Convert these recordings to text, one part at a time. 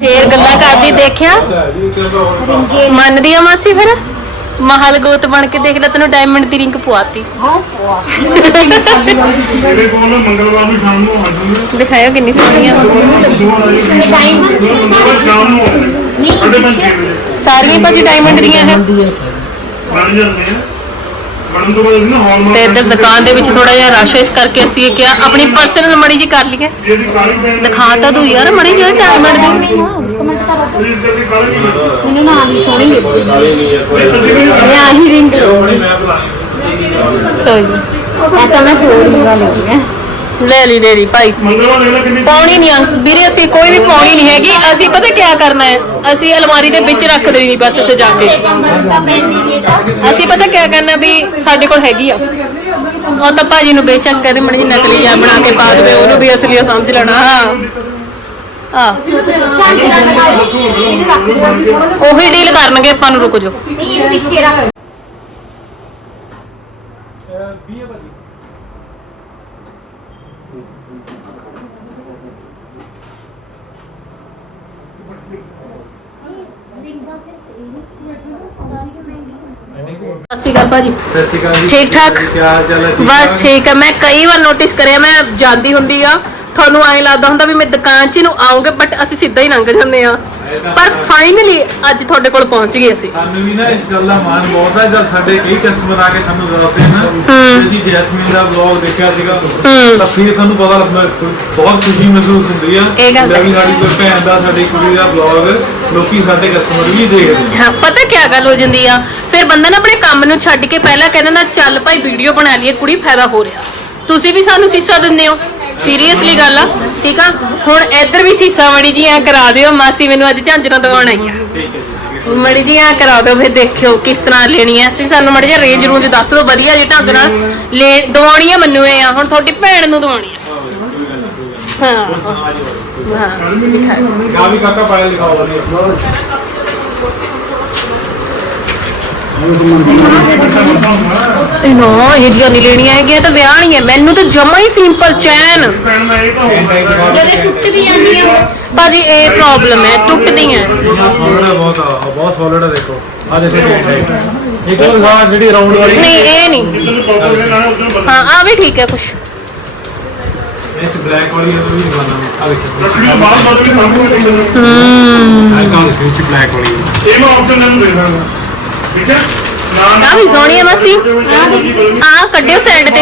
ਫੇਰ ਗੱਲਾਂ ਕਰਦੀ ਦੇਖਿਆ? ਮੰਨਦੀ ਆ ਮਾਸੀ ਫਿਰ? ਮਹਲ ਗੋਤ ਬਣ ਕੇ ਦੇਖ ਲੈ ਤੈਨੂੰ ਡਾਇਮੰਡ ਦੀ ਰਿੰਗ ਪਵਾਤੀ ਮੇਰੇ ਕੋਲ ਮੰਗਲਵਾਰ ਨੂੰ ਸ਼ਾਮ ਨੂੰ ਆ ਜੂਗੇ ਦਿਖਾਇਓ ਕਿੰਨੀ ਸੋਹਣੀ ਆ ਸ਼ਾਮ ਨੂੰ ਸਾਡੇ ਪੰਜ ਛੇ ਵਜੇ ਸਾਰੀਆਂ ਭਾਜੀ ਡਾਇਮੰਡ ਦੀਆਂ ਹੈ ਬਣ ਜਾਂਦੇ ਆ ਬਣਨ ਤੋਂ ਇੱਧਰ ਦੁਕਾਨ ਦੇ ਵਿੱਚ ਥੋੜਾ ਜਿਹਾ ਰਸ਼ ਇਸ ਕਰਕੇ ਅਸੀਂ ਇਹ ਕਿਹਾ ਆਪਣੀ ਪਰਸਨਲ ਮੜੀ ਜੀ ਕਰ ਲਈਏ। ਦਿਖਾ ਤਾਂ ਦੂ ਯਾਰ ਮੜੀ ਜੀ ਡਾਇਮੰਡ ਦੀ ਉਹਦੀ ਇੱਧਰ ਦੀ ਕਾਲੀ ਪੈਣ ਮੈਨੂੰ ਨਾ ਆਹੀ ਸੋਹਣੀ ਲੱਗੀ। ਅਸੀਂ ਵੀ ਮੈਂ ਆਹੀ ਰਿੰਗ ਕੋਈ ਨੀ। ਐਸਾ ਮੈਂ ਥੋੜੀ ਵਾਲੀ ਹੈ। ਲੈ ਲਈ ਲੈ ਲਈ ਭਾਈ। ਮੰਗਲਵਾਰ ਦੇਖ ਲੈ ਕਿੰਨੀ ਪਾਉਣੀ ਨਹੀਂ ਆ। ਵੀਰੇ ਅਸੀਂ ਕੋਈ ਵੀ ਪਾਉਣੀ ਨਹੀਂ ਹੈਗੀ। ਅਸੀਂ ਪਤਾ ਕੀ ਕਰਨਾ ਹੈ? ਅਸੀਂ ਅਲਮਾਰੀ ਦੇ ਵਿੱਚ ਰੱਖ ਦੇਣੀ ਬਸ ਸਜਾ ਕੇ। ਅਸੀਂ ਪਤਾ ਕੀ ਕਰਨਾ ਵੀ ਸਾਡੇ ਕੋਲ ਹੈਗੀ ਆ। ਉਹ ਤਾਂ ਭਾਜੀ ਨੂੰ ਬੇਸ਼ੱਕ ਕਹਦੇ ਮਣੀ ਨਕਲੀ ਜਾਂ ਬਣਾ ਕੇ ਪਾ ਦੇਵੇ ਉਹਨੂੰ ਵੀ ਅਸਲੀ ਸਮਝ ਲੈਣਾ। ਹਾਂ। ਆ ਉਹੀ ਡੀਲ ਕਰਨਗੇ ਆਪਾਂ ਨੂੰ ਰੁਕ ਜਾਓ। ਪਿੱਛੇ ਰੱਖ। ਭਾਜੀ। ਸਤਿ ਸ਼੍ਰੀ ਅਕਾਲ ਜੀ। ਠੀਕ ਠਾਕ? ਕੀ ਹਾਲ ਚਾਲ ਹੈ? ਠੀਕ ਬਸ ਠਾਕ? ਠੀਕ ਹੈ। ਮੈਂ ਕਈ ਵਾਰ ਨੋਟਿਸ ਕਰਿਆ ਮੈਂ ਜਾਂਦੀ ਹੁੰਦੀ ਆ। ਤੁਹਾਨੂੰ ਐਂ ਲੱਗਦਾ ਹੁੰਦਾ ਵੀ ਮੈਂ ਦੁਕਾਨ 'ਚ ਹੀ ਨੂੰ ਆਉਂਗੇ ਬਟ ਅਸੀਂ ਸਿੱਧਾ ਹੀ ਲੰਘ ਜਾਂਦੇ ਆ। ਪਰ ਫਾਈਨਲੀ ਅੱਜ ਤੁਹਾਡੇ ਕੋਲ ਪਹੁੰਚ ਗਏ ਅਸੀਂ। ਸਾਨੂੰ ਵੀ ਨਾ ਇਸ ਗੱਲ ਦਾ ਮਾਣ ਬਹੁਤ ਹੈ ਜਦ ਸਾਡੇ ਕਈ ਕਸਟਮਰ ਆ ਕੇ ਸਾਨੂੰ ਦੱਸਦੇ ਨਾ ਕਿ ਅਸੀਂ ਜੈਸਮੀਨ ਦਾ ਵਲੌਗ ਦੇਖਿਆ ਸੀਗਾ। ਤਾਂ ਫਿਰ ਸਾਨੂੰ ਪਤਾ ਲੱਗਦਾ ਬਹੁਤ ਖੁਸ਼ੀ ਮਹਿਸੂਸ ਹੁੰਦੀ ਆ। ਇਹ ਗੱਲ ਤਾਂ ਵੀ ਸਾਡੀ ਕੋਈ ਭੈਣ ਦਾ ਸਾਡੀ ਕੁੜੀ ਦਾ ਵਲੌਗ ਲੋਕੀ ਸਾਡੇ ਕਸਟਮਰ ਵੀ ਦੇਖਦੇ ਨੇ। ਹਾਂ ਪਤਾ ਕੀ ਗੱਲ ਹੋ ਜਾਂਦੀ ਆ? ਫਿਰ ਬੰਦਾ ਨਾ ਆਪਣੇ ਕੰਮ ਨੂੰ ਛੱਡ ਕੇ ਪਹਿਲਾਂ ਕਹਿੰਦਾ ਨਾ, ਚੱਲ ਭਾਈ ਵੀਡੀਓ ਬਣਾ ਲਈਏ, ਕੁੜੀ ਫਾਇਦਾ ਹੋ ਰਿਹਾ। ਤੁਸੀਂ ਵੀ ਸਾਨੂੰ ਸੀਸਾ ਦਿੰਦੇ ਹੋ। ਸੀਰੀਅਸਲੀ ਗੱਲ ਆ, ਠੀਕ ਆ? ਹੁਣ ਇੱਧਰ ਵੀ ਸੀਸਾ ਮੜੀ ਜੀ ਐ ਕਰਾ ਦਿਓ, ਮਾਸੀ ਮੈਨੂੰ ਅੱਜ ਝਾਂਜਰਾਂ ਦਿਵਾਉਣ ਆਈ ਆ। ਮੜੀ ਜੀ ਐ ਕਰਾ ਦਿਓ, ਫਿਰ ਦੇਖਿਓ ਕਿਸ ਤਰ੍ਹਾਂ ਲੈਣੀ ਐ ਅਸੀਂ ਸਾਨੂੰ ਮੜੀ ਜੀ ਰੇਂਜ ਰੂੰਜ ਦੱਸ ਦਿਓ ਵਧੀਆ ਜੀ ਢੰਗ ਨਾਲ। ਲੈ ਦਵਾਉਣੀ ਆ ਮੈਨੂੰ ਇਹ ਆ, ਹੁਣ ਤੁਹਾਡੀ ਭੈਣ ਨੂੰ ਦਵਾਉਣੀ ਆ। ਹਾਂ। ਹਾਂ ਦਿਖਾਓ ਗਾ ਕਾਕਾ ਪਾਇਆ ਲਿਖਾਓ ਵਧੀਆ ਇਹ ਨਾ ਇਹ ਜੀਆਂ ਨਹੀਂ ਲੈਣੀਆਂ ਹੈਗੀਆਂ ਤਾਂ ਵਿਆਹ ਨਹੀਂ ਹੈ। ਮੈਨੂੰ ਤਾਂ ਜਮਾ ਹੀ ਸਿੰਪਲ ਚੈਨ। ਪੈਣ ਦਾ ਇਹ ਤਾਂ ਹੁੰਦਾ ਜਿਹੜੇ ਟੁੱਟ ਵੀ ਜਾਂਦੀਆਂ ਭਾਜੀ ਇਹ ਪ੍ਰੋਬਲਮ ਹੈ ਟੁੱਟਦੀਆਂ। ਹੈ ਬਹੁਤ ਆ ਬਹੁਤ ਸੋਲਡ ਹੈ ਦੇਖੋ ਆ ਦੇਖੋ। ਡੇਟ ਹੈ ਇੱਕ ਉਹ ਸਾਰਾ ਜਿਹੜੀ ਰਾਉਂਡ ਵਾਲੀ ਨਹੀਂ ਇਹ ਜਿੱਦਾਂ ਹਾਂ ਆ ਵੀ ਠੀਕ ਹੈ ਕੁਛ ਇਹ ਚ ਬਲੈਕ ਵਾਲੀ ਹੈ ਉਹ ਵੀ ਦਿਖਾਣਾ ਆ ਦੇਖੋ। ਰੱਖੜੀ ਤੋਂ ਬਾਅਦ ਬਦਲ ਕੇ ਸਾਨੂੰ ਨਹੀਂ ਦਿੰਦੇ ਆ ਕਾਲ ਵਿੱਚ ਬਲੈਕ ਵਾਲੀ ਹੈ। ਇਹ ਮੈਂ ਆਪਸ਼ਨ ਨੂੰ ਦੇ ਦਾਂਗਾ। ਠੀਕ ਹੈ? ਨਾ ਆਹ ਵੀ ਸੋਹਣੀ ਹੈ ਮਾਸੀ। ਆ ਕੱਢਿਓ ਸਾਈਡ ਤੇ।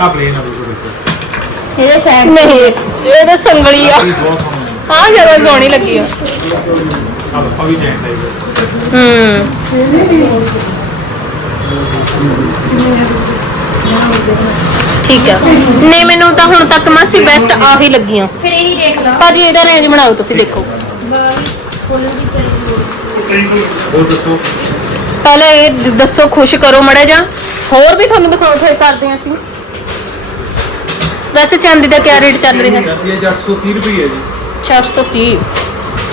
ਆ ਪਲੇਨ ਆ ਇਹਦੇ ਸਾਈਡ ਨਹੀਂ ਇਹ ਤਾਂ ਸੰਗਲੀ ਆ। ਇਹ ਆ ਜ਼ਿਆਦਾ ਸੋਹਣੀ ਲੱਗੀ ਆ। ਆ ਆ ਵੀ ਜੈਂਟ ਟਾਈਪ ਹੈ ਹੂੰ। ਠੀਕ ਆ। ਨਹੀਂ ਮੈਨੂੰ ਤਾਂ ਹੁਣ ਤੱਕ ਮਾਸੀ ਬੈਸਟ ਆਹੀ ਲੱਗੀਆਂ। ਫਿਰ ਇਹੀ ਦੇਖ ਲਓ। ਭਾਜੀ ਇਹਦਾ ਰੇਂਜ ਬਣਾਓ ਤੁਸੀਂ ਦੇਖੋ। ਹੋਰ ਦੱਸੋ ਪਹਿਲੇ ਇਹ ਦ- ਦੱਸੋ ਖੁਸ਼ ਕਰੋ ਮੜਾ ਜਾ ਹੋਰ ਵੀ ਤੁਹਾਨੂੰ ਦਿਖਾਓ ਫਿਰ ਕਰਦੇ ਹਾਂ ਅਸੀਂ। ਵੈਸੇ ਚਾਂਦੀ ਦਾ ਕੀ ਰੇਟ ਚੱਲ ਰਿਹਾ? ਹੈ ਜਾਂਦੀ ਹੈ 830 ਰੁਪਏ ਹੈ ਜੀ। 430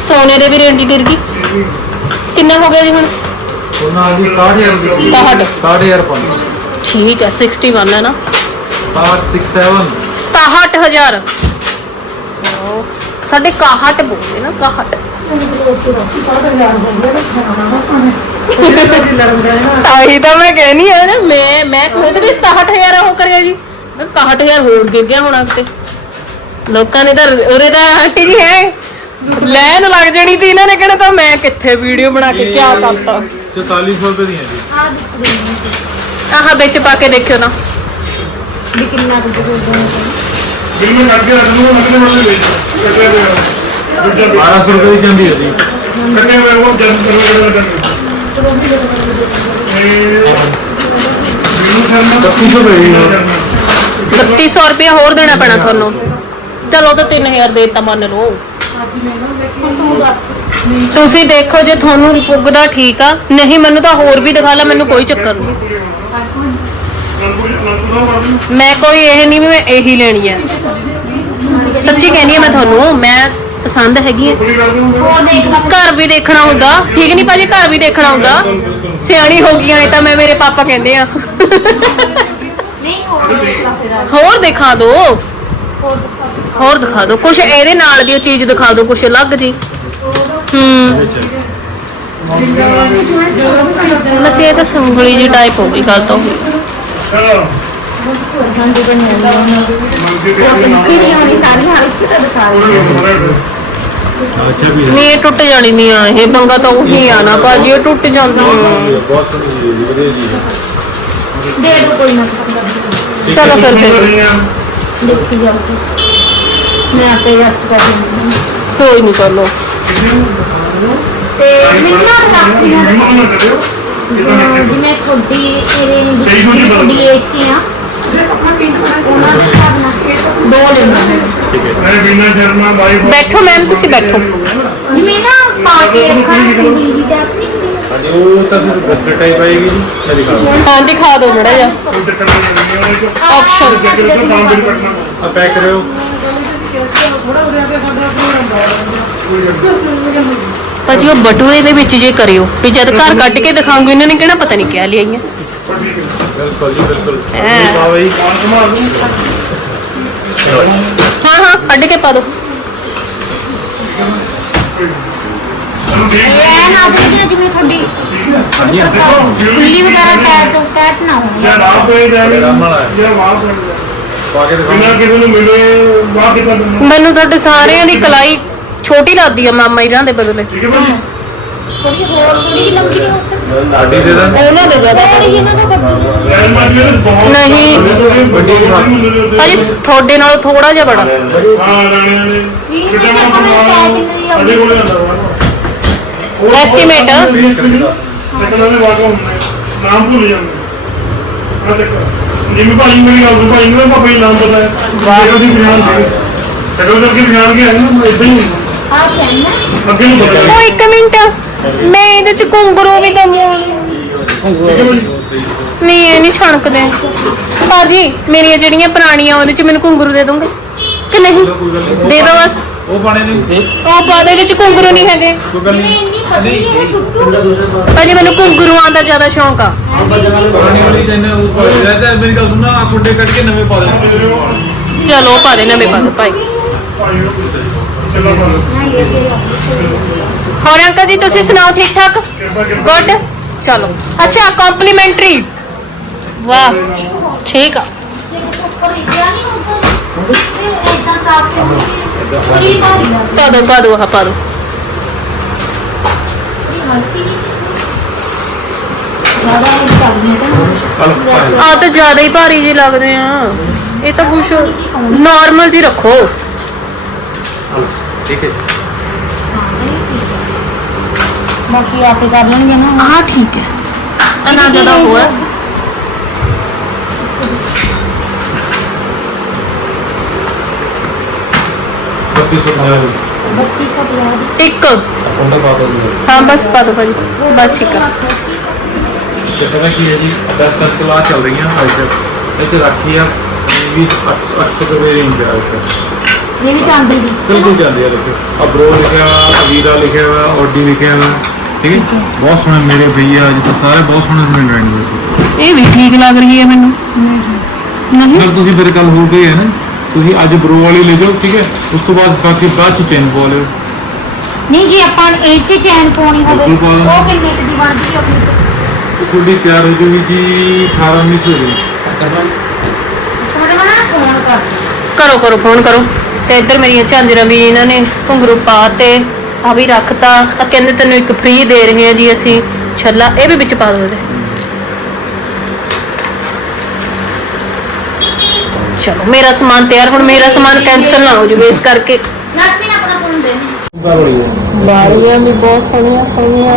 ਸੋਨੇ ਦੇ ਵੀ ਰੇਟ ਦੀ ਗਿਰ ਗਈ ਕਿੰਨਾ ਹੋ ਗਿਆ ਜੀ ਹੁਣ? ਉਹਨਾਂ ਦੀ 60000 ਰੁਪਏ 61. 60000 ਪਾਉਂਦੇ ਠੀਕ ਹੈ 61 ਹੈ ਨਾ? 667 67000 ਸਾਡੇ 61 ਬੋਲਦੇ ਨਾ 61 ਤਾਹੀ ਤਾਂ ਮੈਂ ਕਹਿਨੀ ਆ ਨਾ ਮੈਂ ਮੈਂ ਖੁਦ ਵੀ 67000 ਉਹ ਕਰਿਆ ਜੀ। ਮੈਂ 61000 ਹੋਰ ਗਿਰ ਗਿਆ ਹੁਣ ਅੱਗੇ ਲੋਕਾਂ ਨੇ ਤਾਂ ਉਰੇ ਤਾਂ ਆਂਟੀ ਜੀ ਹੈ। ਲੈਣ ਲੱਗ ਜਾਣੀ ਸੀ ਇਹਨਾਂ ਨੇ ਕਹਿਣਾ ਤਾਂ ਮੈਂ ਕਿੱਥੇ ਵੀਡੀਓ ਬਣਾ ਕੇ ਕਿਆ ਕਰਤਾ। 4400 ਰੁਪਏ ਦੀਆਂ ਜੀ। ਆਹ ਵਿੱਚ ਪਾ ਕੇ ਦੇਖਿਓ ਨਾ। ਵੀ ਕਿੰਨਾ ਕੁ ਬੋਲਦੇ ਬਿੱਲ ਮੈਂ ਕੱਢ ਕੇ ਰੱਖ ਲੂੰਗਾ ਅਗਲੇ ਵਾਲੇ ਵੇਚ ਹੋਇਆ ਦੂਜਾ 1200 ਰੁਪਏ ਦੀ ਜਾਂਦੀ ਹੈ ਜੀ। ਕੱਟਿਆ ਹੋਇਆ ਉਹ ਜਨ ਕਰੋ ਕਰੋ ਇਹ 3200 ਰੁਪਏ ਦੀ 3200 ਰੁਪਏ ਹੋਰ ਦੇਣਾ ਪੈਣਾ ਤੁਹਾਨੂੰ। ਚਲੋ ਤਾਂ 3000 ਦੇ ਦਿੱਤਾ ਮੰਨ ਲਓ। ਤੁਸੀਂ ਦੇਖੋ ਜੇ ਤੁਹਾਨੂੰ ਪੁੱਗਦਾ ਠੀਕ ਆ ਨਹੀਂ ਮੈਨੂੰ ਤਾਂ ਹੋਰ ਵੀ ਦਿਖਾ ਲੈ ਮੈਨੂੰ ਕੋਈ ਚੱਕਰ ਨਹੀਂ। ਮੈਂ ਕੋਈ ਇਹ ਨਹੀਂ ਵੀ ਮੈਂ ਇਹੀ ਲੈਣੀ ਹੈ ਸੱਚੀ ਕਹਿੰਦੀ ਆ ਮੈਂ ਤੁਹਾਨੂੰ ਮੈਂ ਪਸੰਦ ਹੈਗੀ ਹੈ। ਉਹ ਦੇਖ ਲਓ ਘਰ ਵੀ ਦੇਖਣਾ ਹੁੰਦਾ। ਠੀਕ ਨਹੀਂ ਭਾਜੀ? ਘਰ ਵੀ ਦੇਖਣਾ ਹੁੰਦਾ। ਸਿਆਣੀ ਹੋ ਗਈਆਂ ਇਹ ਤਾਂ ਮੈਂ ਮੇਰੇ ਪਾਪਾ ਕਹਿੰਦੇ ਆ। ਹੋਰ ਦੇਖ ਫਿਰ ਹੋਰ ਦਿਖਾ ਦੋ। ਦਿਖਾ ਦਿਖਾ ਦਿਓ ਕੁਝ ਇਹਦੇ ਨਾਲ ਦੀ ਚੀਜ਼ ਦਿਖਾ ਦਿਓ ਕੁਝ ਅਲੱਗ ਜੀ। ਹੂੰ। ਬਸ ਇਹ ਤਾਂ ਸੰਗਲੀ ਜੀ ਟਾਈਪ ਹੋ ਗਈ ਗੱਲ ਤਾਂ ਸੰਦੇ ਬਣੇ ਮੰਗੀ ਆਪਣੇ ਨਾਲ ਸਾਰੀ ਹਰ ਇੱਕ ਤਾਂ ਦਿਖਾ ਦਿਓ। ਅੱਛਾ ਵੀ ਨਹੀਂ ਇਹ ਟੁੱਟ ਜਾਣੀ ਨਹੀਂ ਆ ਇਹ ਪੰਗਾ ਤਾਂ ਉਹੀ ਆ ਨਾ ਭਾਜੀ ਇਹ ਟੁੱਟ ਜਾਂਦੀ। ਸੋਹਣੀ ਚੀਜ਼ ਹੈ ਵਧੀਆ ਜੀ ਦੇ ਦੋ ਕੋਈ ਨਾ ਚਲੋ ਫਿਰ ਦੇ ਦਿਓ। ਦੇਖੀ ਜਾਓ ਮੈਂ ਆਪੇ ਰੈਸਟ ਕਰ ਹਾਂ। ਕੋਈ ਨਹੀਂ ਚਲੋ। ਤੇ ਮੈਨੂੰ ਨਾ ਰੱਖੀਆਂ ਨਾ ਜਿਵੇਂ ਮੇਰੇ ਕਈ ਵਾਰੀ ਬਦਲ- ਤੁਹਾਡੀ ਏਜ 'ਚ ਆ ਉਹਨਾਂ ਦੇ ਹਿਸਾਬ ਨਾਲ ਦੋ ਲੈਣਾ ਮੈਂ ਬਿਨਾ ਸ਼ਰਮਾ ਬਾਈ ਬੋਲ ਬੈਠੋ ਮੈਮ ਤੁਸੀਂ ਬੈਠੋ। ਨਾ ਪਾ ਕੇ ਜੀ ਹਾਂਜੀ ਉਹ ਤਾਂ ਫਿਰ ਬਸਰ ਟਾਈਪ ਆਏਗੀ ਜੀ ਮੈਂ ਦਿਖਾ ਦੂੰ ਹਾਂ ਦਿਖਾ ਦਿਓ ਮੜਾ ਜਾ ਆਪਸ਼ਨ ਆ ਪੈਕ ਕਰਿਓ। ਭਾਜੀ ਉਹ ਬਟੂਏ ਦੇ ਵਿੱਚ ਜੇ ਕਰਿਓ। ਵੀ ਜਦ ਘਰ ਕੱਢ ਕੇ ਦਿਖਾਉਂਗੇ ਇਹਨਾਂ ਨੇ ਕਿਹੜਾ ਪਤਾ ਨਹੀਂ ਕਿਆ ਲਿਆਈਆਂ ਬਿਲਕੁਲ ਜੀ ਬਿਲਕੁਲ। ਹੈਂ। ਪਾ ਬਈ ਕੌਣ ਸੰਭਾਲ ਦੂੰ ਹਾਂ ਕੱਢ ਕੇ ਪਾ ਦਿਓ ਚਲੋ ਠੀਕ ਇਹ ਨਾ ਜਿਹੜੀ ਜਿਵੇਂ ਤੁਹਾਡੀ ਹਾਂਜੀ ਹਾਂਜੀ। ਖੁੱਲੀ ਵਗੈਰਾ ਟੈਪ ਟੈਪ ਨਾ ਹੋਣੀ ਯਾਰ ਆਪ ਇਹ ਜਾਵੇ ਰਾਮ ਵਾਲਾ ਹੈ। ਯਾਰ ਵਾਹ ਪੈ ਪਾ ਕੇ ਬਿਨਾ ਦਿਖਾਓ ਕਿਸੇ ਨੂੰ ਮਿਲੇ ਵਾਹ ਕਿਤਾ ਦਿੰਦਾ ਮੈਨੂੰ ਤੁਹਾਡੇ ਸਾਰਿਆਂ ਦੀ ਕਲਾਈ ਛੋਟੀ ਲੱਗਦੀ ਆ ਮਾਮਾ ਇਰਾਂ ਦੇ ਬਦਲੇ। ਠੀਕ ਹੈ ਭਾਜੀ। ਥੋੜੀ ਹੋਰ ਥੋੜੀ ਲੰਬੀ ਹੋ ਸਕਦੀ ਸਾਡੀ ਦੇ ਦਾਂ। ਉਹਨਾਂ ਦੇ ਜ਼ਿਆਦਾ ਥੋੜੀ ਇਹਨਾਂ ਦਾ ਵੱਡੀ ਨਹੀਂ। ਭਾਜੀ ਤੁਹਾਡੇ ਨਾਲੋਂ ਥੋੜਾ ਜਿਹਾ ਬੜਾ ਹਾਂ ਹੁੰਦਾ ਨਾਮ ਭੁੱਲ ਜਾਂਦੇ ਜਿਵੇਂ ਭਾਈ ਮੇਰੀ ਗੱਲ ਸੁਣ ਭਾਈ ਨੂੰ ਪਾਪਾ ਹੀ ਨਾਮ ਪਤਾ ਹੈ ਵਾਕਾ ਦੀ ਬਿਆਨ ਸੀ ਕਦੋਂ ਤੱਕ ਬਿਆਨ ਗਿਆ ਨਾ ਇਦਾਂ ਹੀ। ਆ ਚੈਨ ਅੱਗੇ ਨੂੰ ਪਤਾ ਉਹ ਇੱਕ ਮਿੰਟ ਮੈਂ ਇਹਦੇ ਚ ਘੁੰਗਰੂ ਵੀ ਦਮੂ ਠੀਕ ਹੈ ਭਾਜੀ ਨਹੀਂ ਇਹ ਨਹੀਂ ਛਣਕਦੇ। ਭਾਜੀ ਮੇਰੀਆਂ ਜਿਹੜੀਆਂ ਪੁਰਾਣੀਆਂ ਉਹਦੇ ਚ ਮੈਨੂੰ ਘੁੰਗਰੂ ਦੇ ਦੋਗੇ? ਕਿ ਨਹੀਂ? ਦੇ ਦੋ ਬਸ। ਉਹ ਪਾਣੇ ਨਹੀਂ ਉਹ ਪਾ ਦੇ ਇਹਦੇ ਚ ਘੁੰਗਰੂ ਨਹੀਂ ਹੈਗੇ। ਕੋਈ ਗੱਲ ਨਹੀਂ। ਭਾਜੀ ਮੈਨੂੰ ਘੁੰਗਰੂਆਂ ਦਾ ਜ਼ਿਆਦਾ ਸ਼ੌਂਕ ਆ। ਪੁਰਾਣੀ ਵਾਲੀ ਕਹਿੰਦੇ ਉਹ ਪਾ ਦੇ। ਤੇ ਮੇਰੀ ਗੱਲ ਸੁਣਨਾ ਆ ਖੁੱਡੇ ਕੱਢ ਕੇ ਨਵੇਂ ਪਾ ਦੇ। ਚਲੋ ਪਾ ਦੇ ਨਵੇਂ ਪਾ ਦੇ ਭਾਈ। ਹੋਰ ਅੰਕਲ ਜੀ ਤੁਸੀਂ ਸੁਣਾਓ ਠੀਕ ਠਾਕ ਗੁੱਡ ਚਲੋ। ਅੱਛਾ ਕੰਪਲੀਮੈਂਟਰੀ ਵਾਹ, ਠੀਕ ਆ। ਭਾਰੀ ਪਾ ਦੋ ਪਾ ਦੋ, ਆਹ ਪਾ ਦੋ। ਆ ਤਾਂ ਜ਼ਿਆਦਾ ਹੀ ਭਾਰੀ ਜਿਹੇ ਲੱਗਦੇ ਆ। ਇਹ ਤਾਂ ਕੁਛ ਨਾਰਮਲ ਜੀ ਰੱਖੋ। ਠੀਕ ਹੈ ਬਾਕੀ ਆਪੇ ਕਰ ਲੈਣਗੇ ਨਾ ਆਹ ਠੀਕ ਹੈ। ਨਾ ਜ਼ਿਆਦਾ ਹੋਇਆ ਬੱਤੀ ਸੌ ਪੰਜਾਹ 3250 ਇੱਕ। ਉਹਦਾ ਪਾ ਦੋ ਜੀ। ਹਾਂ ਬਸ ਪਾ ਦੋ ਭਾਜੀ। ਬਸ ਠੀਕ ਆ। ਤੇ ਪਤਾ ਕੀ ਹੈ ਜੀ? 10 10 ਕਲਾਸ ਚੱਲ ਰਹੀਆਂ ਅੱਜ ਤੱਕ ਇਹ ਚ ਰੱਖੀ ਆ ਇਹ ਵੀ 800 ਰੁਪਏ ਰੇਂਜ ਆ ਇੱਥੇ। ਇਹ ਵੀ ਚਾਂਦੀ ਦੀ ਬਿਲਕੁਲ ਜਾਂਦੇ ਆ ਦੇਖੋ। ਆ ਬ੍ਰੋ ਲਿਖਿਆ ਵਾ ਅਵੀਰਾ ਲਿਖਿਆ ਵਾ ਆਡੀ ਲਿਖਿਆ ਵਾ। ਠੀਕ ਹੈ ਬਹੁਤ ਸੋਹਣੇ ਮੇਰੇ ਭਈਆ ਅੱਜ ਤਾਂ ਸਾਰੇ ਬਹੁਤ ਸੋਹਣੇ ਸੋਹਣੇ ਡਰਾਇੰਗ ਇਹ ਵੀ ਠੀਕ ਲੱਗ ਰਹੀ ਹੈ ਮੈਨੂੰ। ਨਹੀਂ। ਤੁਸੀਂ ਫਿਰ ਕੱਲ ਹੋ ਗਏ ਹੈ ਨਾ। ਤੁਸੀਂ ਅੱਜ ਬ੍ਰੋ ਵਾਲੀ ਲੈ ਜਾਓ ਠੀਕ ਹੈ? ਉਸ ਤੋਂ ਬਾਅਦ ਬਾਕੀ ਬਾਅਦ ਚ ਚੇਂਜ ਪਵਾ ਲਿਓ। ਨਹੀਂ ਜੀ ਆਪਾਂ ਇਹ ਚ ਚੈਨ ਪਾਉਣੀ ਹੋਵੇ। ਬਿਲਕੁਲ ਪਾ ਲੈਣਾ। ਉਹ ਕਿੰਨੇ ਕੁ ਦੀ ਬਣ ਜੂਗੀ ਆਪਣੀ। ਤੇ ਤੁਹਾਡੀ ਤਿਆਰ ਹੋ ਜੂਗੀ ਜੀ 18 19 ਸੌ ਦੀ। ਤੁਹਾਡੇ ਮਨਾ ਫੋਨ ਕਰ। ਕਰੋ ਕਰੋ ਫੋਨ ਕਰੋ। ਤੇ ਇੱਧਰ ਮੇਰੀਆਂ ਝਾਂਜਰਾਂ ਵੀ ਇਹਨਾਂ ਨੇ ਘੁੰਗਰੂ ਪਾ ਤੇ ਆ ਵੀ ਰੱਖਤਾ। ਆ ਕਹਿੰਦੇ ਤੈਨੂੰ ਇੱਕ ਫ੍ਰੀ ਦੇ ਰਹੇ ਹਾਂ ਜੀ ਅਸੀਂ। ਛੱਲਾ ਇਹ ਵੀ ਵਿੱਚ ਪਾ ਦੋ ਇਹਦੇ। ਚਲੋ ਮੇਰਾ ਸਮਾਨ ਤਿਆਰ ਹੁਣ ਮੇਰਾ ਸਮਾਨ ਕੈਨਸਲ ਨਾ ਹੋ ਜਾਵੇ ਇਸ ਕਰਕੇ। ਨਾਸੀ ਨੇ ਆਪਣਾ ਫੋਨ ਦੇ। ਬਾੜੀਆਂ ਵੀ ਬਹੁਤ ਸੋਹਣੀਆਂ ਸੋਹਣੀਆਂ।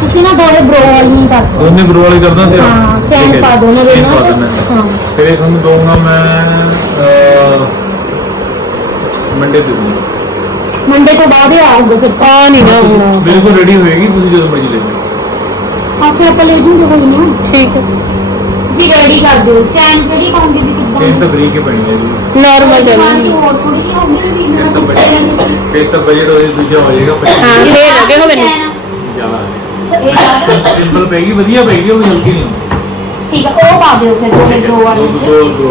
ਤੁਸੀਂ ਨਾ ਦੋਵੇਂ ਬ੍ਰੋ ਵਾਲੀ ਕਰ ਦਿਓ। ਦੋਨੇ ਬ੍ਰੋ ਵਾਲੀ ਕਰਦਾ ਤੇ ਹਾਂ ਚੈਨ ਪਾ ਦੋ ਨਾ ਚੇਨ ਪਾ ਦੋਨਾਂ ਦਿੰਦਾ ਚ ਹਾਂ। ਫਿਰ ਇਹ ਤੁਹਾਨੂੰ ਦਊਂਗਾ ਮੈਂ ਅਹ, ਮੰਡੇ ਦੇ ਦੂੰਗਾ ਮੰਡੇ ਤੋਂ ਬਾਅਦ ਹੀ ਆਉਗੇ ਫਿਰ ਆ ਨਹੀਂ ਨਾ ਹੋਣਾ ਬਿਲਕੁਲ ਰੈਡੀ ਹੋਏਗੀ ਤੁਸੀਂ ਜਦੋਂ ਮਰਜ਼ੀ ਲੈ ਜਾਓ ਆ ਫਿਰ ਆਪਾਂ ਲੈ ਜੂਗੇ ਕੋਈ ਨਾ ਠੀਕ ਹੈ ਤੁਸੀਂ ਰੈਡੀ ਕਰ ਦਿਓ ਚੈਨ ਕਿਹੜੀ ਪਾਉਂਗੇ ਵੀ ਇਹ ਕਿੱਦਾਂ ਤਾਂ ਬਰੀਕ ਹੀ ਬਣੀ ਹੈ ਜੀ ਨਾਰਮਲ ਜਮੀ ਹੋਰ ਥੋੜੀ ਜਿਹੀ ਹੋਊਗੀ ਵੀ ਇਹ ਤਾਂ ਬੜੀ ਫਿਰ ਤਾਂ ਬਜਟ ਹੋਏ ਦੂਜਾ ਹੋ ਜਾਏਗਾ ਹਾਂ ਫੇਰ ਲੱਗੇਗਾ ਮੈਨੂੰ ਜ਼ਿਆਦਾ ਸਿੰਪਲ ਪੈਗੀ ਵਧੀਆ ਪੈਗੀ ਉਹ ਹਲਕੀ ਨਹੀਂ ਠੀਕ ਹੈ ਉਹ ਪਾ ਦਿਓ ਫਿਰ ਦੋ ਠੀਕ ਹੈ ਦੋ ਵਾਲੇ ਦੋ ਚ ਦੋ ਦੋ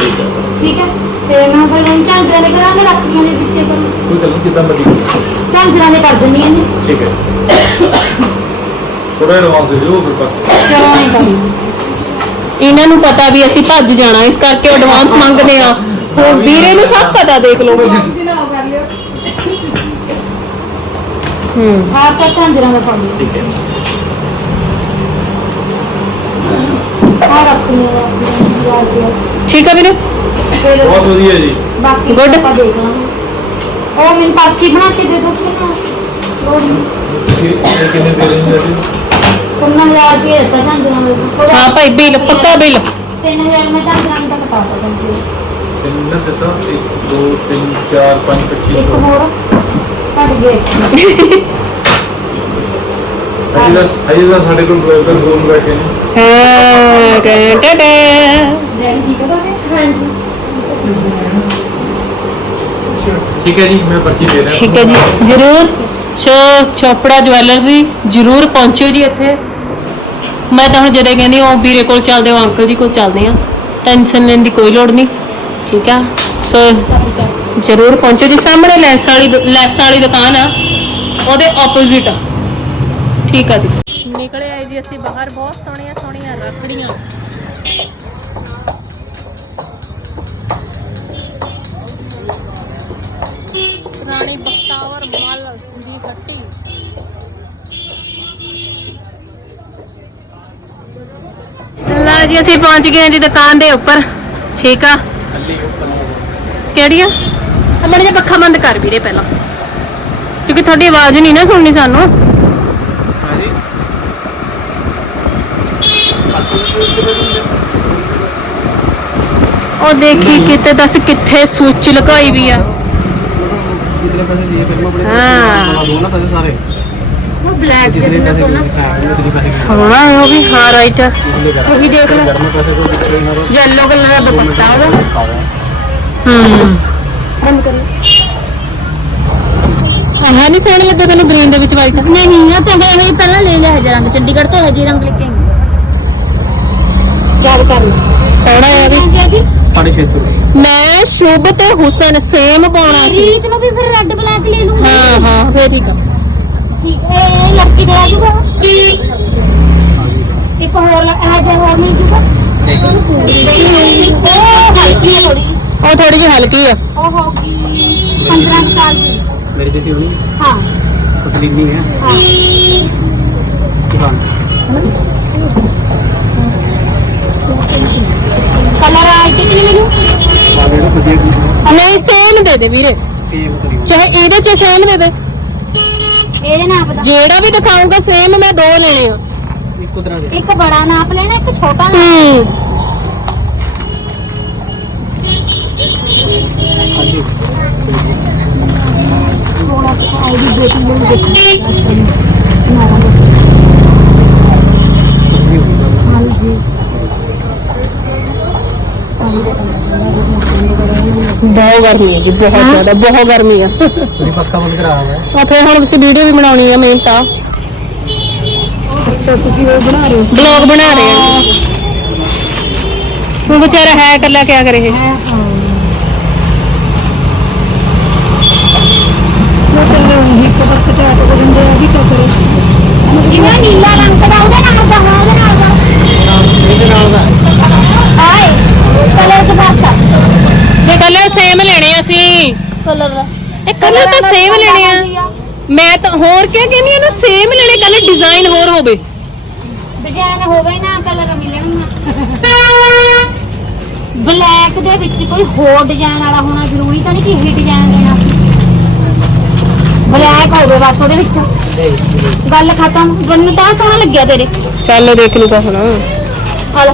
ਠੀਕ ਹੈ ਤੇ ਮੈਂ ਫਿਰ ਹੁਣ ਝਾਂਜਰਾਂ ਦੇ ਕਰਾਂਗੇ ਰੱਖੜੀਆਂ ਦੇ ਪਿੱਛੇ ਕਰੂੰ ਕੋਈ ਗੱਲ ਨਹੀਂ ਜਿੱਦਾਂ ਮਰਜ਼ੀ। ਝਾਂਜਰਾਂ ਦੇ ਕਰ ਜੰਨੀਆਂ ਨੇ। ਠੀਕ ਹੈ। ਥੋੜਾ ਐਡਵਾਂਸ ਦੇ ਦਿਓ ਫਿਰ ਬਾਕੀ ਚਲੋ ਐਂ ਕਰੀ। ਇਹਨਾਂ ਨੂੰ ਪਤਾ ਵੀ ਅਸੀਂ ਭੱਜ ਜਾਣਾ ਇਸ ਕਰਕੇ ਐਡਵਾਂਸ ਮੰਗਦੇ ਆ ਹੁਣ ਵੀਰੇ ਨੂੰ ਸਭ ਪਤਾ ਦੇਖ ਲਓ। ਹੂੰ। ਹਾਂ ਤਾਂ ਝਾਂਜਰਾਂ ਦਾ ਪਾ ਦਿਓ ਠੀਕ ਹੈ। ਠੀਕ ਆ ਵੀਰੇ? ਫਿਰ ਬਹੁਤ ਵਧੀਆ ਜੀ। ਬਾਕੀ Good. ਆਪਾਂ ਦੇਖ ਲਾਂਗੇ। ਉਹ ਮੈਨੂੰ ਪਰਚੀ ਬਣਾ ਕੇ ਦੇ ਦਿਓ ਕਿ ਨਾ। ਇਹ ਕਿੰਨੇ ਦੇ ਰਹੇ ਨੇ ਜੀ? ਕੁੰਨਾ ਹਜ਼ਾਰ ਰੁਪਏ ਦਿੱਤਾ ਝਾਂਜਰਾਂ ਦਾ ਉਹਦਾ ਹਾਂ ਭਾਈ ਬਿੱਲ ਪੱਕਾ ਬਿੱਲ। ਤਿੰਨ ਹਜ਼ਾਰ ਮੈਂ ਝਾਂਜਰਾਂ ਦਾ ਕਟਾਤਾ ਤੁਹਾਨੂੰ ਤਿੰਨ ਦਿੱਤਾ। 1 2 3 4 5 25 ਇੱਕ ਹੋਰ। ਘਟ ਗਿਆ ਅਜੇ ਤਾਂ ਅਜੇ ਤਾਂ ਸਾਡੇ ਕੋਲ ਡਰਾਈਵਰ ਦੋਨ ਬੈਠੇ ਨੇ। ਹਾਂ ਟੈ ਟੈ ਟੈ ਜੈਨ ਠੀਕ ਹੈ ਤੁਹਾਡੇ ਹਾਂਜੀ। ਠੀਕ ਹੈ ਜੀ, ਮੈਂ ਪਰਚੀ ਦੇ ਰਿਹਾ। ਠੀਕ ਹੈ ਜੀ, ਜਰੂਰ। ਸ਼ੋ, ਚੋਪੜਾ ਜਵੈਲਰਸ ਜੀ, ਜਰੂਰ ਪਹੁੰਚਿਓ ਜੀ ਇੱਥੇ। ਮੈਂ ਤਾਂ ਹੁਣ ਜਦੋਂ ਕਹਿੰਦੀ ਉਹ ਵੀਰੇ ਕੋਲ ਚੱਲਦੇ ਹੋ ਅੰਕਲ ਜੀ ਕੋਲ ਚੱਲਦੇ ਆ ਟੈਨਸ਼ਨ ਲੈਣ ਦੀ ਕੋਈ ਲੋੜ ਨਹੀਂ। ਠੀਕ ਆ? ਸੋ, ਜਰੂਰ ਪਹੁੰਚੋ ਜੀ। ਸਾਹਮਣੇ ਲੈਸ ਵਾਲੀ ਦੁ- ਲੈਸ ਵਾਲੀ ਦੁਕਾਨ ਆ। ਉਹਦੇ ਆਪੋਜ਼ਿਟ ਆ। ਠੀਕ ਆ ਜੀ। ਨਿਕਲੇ ਆਏ ਜੀ ਅਸੀਂ ਬਾਹਰ ਬਹੁਤ। ਪੁਰਾਣੀ ਬਖਤਾਵਰ ਮਾਲ ਦੀ ਹੱਟੀ। ਲਾ ਜੀ ਅਸੀਂ ਪਹੁੰਚ ਗਏ ਹਾਂ ਜੀ ਦੁਕਾਨ ਦੇ ਉੱਪਰ। ਠੀਕ ਆ? ਕਿਹੜੀਆਂ? ਅਮੜ ਜਿਹਾ ਪੱਖਾ ਬੰਦ ਕਰ ਵੀਰੇ ਪਹਿਲਾਂ। ਕਿਉਂਕਿ ਤੁਹਾਡੀ ਆਵਾਜ਼ ਨਹੀਂ ਨਾ ਸੁਣਨੀ ਸਾਨੂੰ। ਉਹ ਦੇਖੀ ਕਿਤੇ ਦੱਸ ਕਿੱਥੇ ਸੁੱਚ ਲਗਾਈ ਵੀ ਆ। ਹਾਂ। ਉਹ ਬਲੈਕ ਦੇ ਬਿਨਾ ਸੋਨਾ। ਸੋਹਣਾ ਹੈ ਉਹ ਵੀ ਹਾਂ। ਰਾਈਟ ਉਹ ਵੀ ਦੇਖ ਲੈ। ਯੈਲੋ ਕਲਰ ਦਾ ਦੁਪੱਟਾ ਉਹਦਾ। ਹੂੰ। ਬੰਦ ਕਰ। ਆਹ ਨਹੀਂ ਸੋਹਣੀ ਲੱਗੇ ਤੈਨੂੰ ਗ੍ਰੀਨ ਦੇ ਵਿੱਚ ਵਾਈਟ ਨਹੀਂ ਆ ਤਾਂ ਇਹ ਪਹਿਲਾਂ ਲੈ ਲਿਆ ਹਜੇ ਰੰਗ। ਚੰਡੀਗੜ੍ਹ ਤੋਂ ਹਜੇ ਰੰਗ ਲੈ ਕੇ ਆਈ। ਯਾਦ ਕਰ। ਲਓ ਸੋਹਣਾ ਹੈ ਵੀ। 650 ਰੁਪਏ। ਮੈਂ ਸ਼ੁਭਤ ਸੇਮ ਪਾਉਣਾ ਸੀ। ਰੀਤ ਨੂੰ ਵੀ ਫਿਰ ਰੈੱਡ ਬਲੈਕ ਲੈ ਲੂੰਗੀ। ਹਾਂ ਹਾਂ ਫੇਰ ਠੀਕ ਆ। ਠੀਕ ਹੈ ਇਹ ਲੜਕੀ ਦੇ ਆ ਇੱਕ ਹੋਰ ਆ ਜਾ ਹੋਰ ਨਹੀਂ ਜੂਗਾ? ਉਹ ਹਲਕੀ ਥੋੜੀ ਜਿਹੀ ਹਲਕੀ ਆ। ਉਹ ਹੋਗੀ 15 ਸਾਲ ਦੀ। ਮੇਰੀ ਬੇਟੀ ਹੋਣੀ। ਹਾਂ। ਤਕਲੀਫ ਹੈ। ਹਾਂ। ਹਾਂ। ਕਲਰ ਆਈਟਮ ਹੀ ਮੈਨੂੰ ਆ ਜਿਹੜਾ ਵਧੀਆ ਦੂਜਾ ਨਹੀਂ ਸੇਮ ਦੇ ਦੇ ਵੀਰੇ ਸੇਮ ਕਰਿਓ ਚਾਹੇ ਇਹਦੇ ਚ ਸੇਮ ਦੇ ਦੇ ਇਹਦੇ ਨਾਪ ਦਾ ਜਿਹੜਾ ਵੀ ਦਿਖਾਉਂਗਾ ਸੇਮ ਮੈਂ ਦੋ ਲੈਣੇ ਆ ਇੱਕੋ ਤਰ੍ਹਾਂ ਦੇ ਇੱਕ ਬੜਾ ਨਾਪ ਲੈਣਾ ਇੱਕ ਛੋਟਾ ਨਾਪ ਹੂੰ ਹਾਂਜੀ ਸੋਹਣਾ ਆਈ ਦੀ ਬੇਟੀ ਨੂੰ ਦੇਖੀ ਨਾ ਹਾਂਜੀ ਬਹੁਤ ਗਰਮੀ ਹੈ ਜੀ ਬਹੁਤ ਜ਼ਿਆਦਾ ਬਹੁਤ ਗਰਮੀ ਆ। ਤੁਸੀਂ ਪੱਖਾ ਬੰਦ ਕਰਾ ਆਇਆ ਆ ਫਿਰ ਹੁਣ ਤੁਸੀਂ ਵੀਡੀਓ ਵੀ ਬਣਾਉਣੀ ਆ ਮੇਨ ਤਾਂ। ਅੱਛਾ ਤੁਸੀਂ ਉਹ ਬਣਾ ਰਹੇ ਹੋ? ਬਲੌਗ ਬਣਾ ਰਹੇ ਆ। ਹੁਣ ਵਿਚਾਰਾ ਹੈ ਇਕੱਲਾ ਕਿਆ ਕਰੇ? ਇਹ ਕਲਰ ਦਾ ਬਾਤ ਇਹ ਕਲਰ ਸੇਮ ਲੈਣੇ ਆ ਅਸੀਂ। ਕਲਰ ਦਾ। ਇਹ ਕਲਰ ਤਾਂ ਸੇਮ ਲੈਣੇ ਆ। ਮੈਂ ਤਾਂ ਹੋਰ ਕਿਆ ਕਹਿੰਦੀ ਆ ਨਾ ਸੇਮ ਲੈਣੇ ਕਲਰ ਡਿਜ਼ਾਈਨ ਹੋਰ ਹੋਵੇ। ਡਿਜ਼ਾਈਨ ਹੋਵੇ ਨਾ ਕਲਰ ਮਿਲਣਗਾ ਬਲੈਕ ਦੇ ਵਿੱਚ ਕੋਈ ਹੋਰ ਡਿਜ਼ਾਈਨ ਵਾਲਾ ਹੋਣਾ ਜ਼ਰੂਰੀ ਤਾਂ ਨਹੀਂ ਕਿ ਇਹ ਡਿਜ਼ਾਈਨ ਲੈਣਾ ਬਲੈਕ ਹੋਵੇ ਬਸ ਉਹਦੇ ਵਿੱਚ। ਗੱਲ ਖਤਮ। ਤਾਂ ਸੋਹਣਾ ਲੱਗਿਆ ਤੇਰੇ। ਚੱਲ ਦੇਖ ਲੂਗਾ ਹੁਣ। ਹਲ।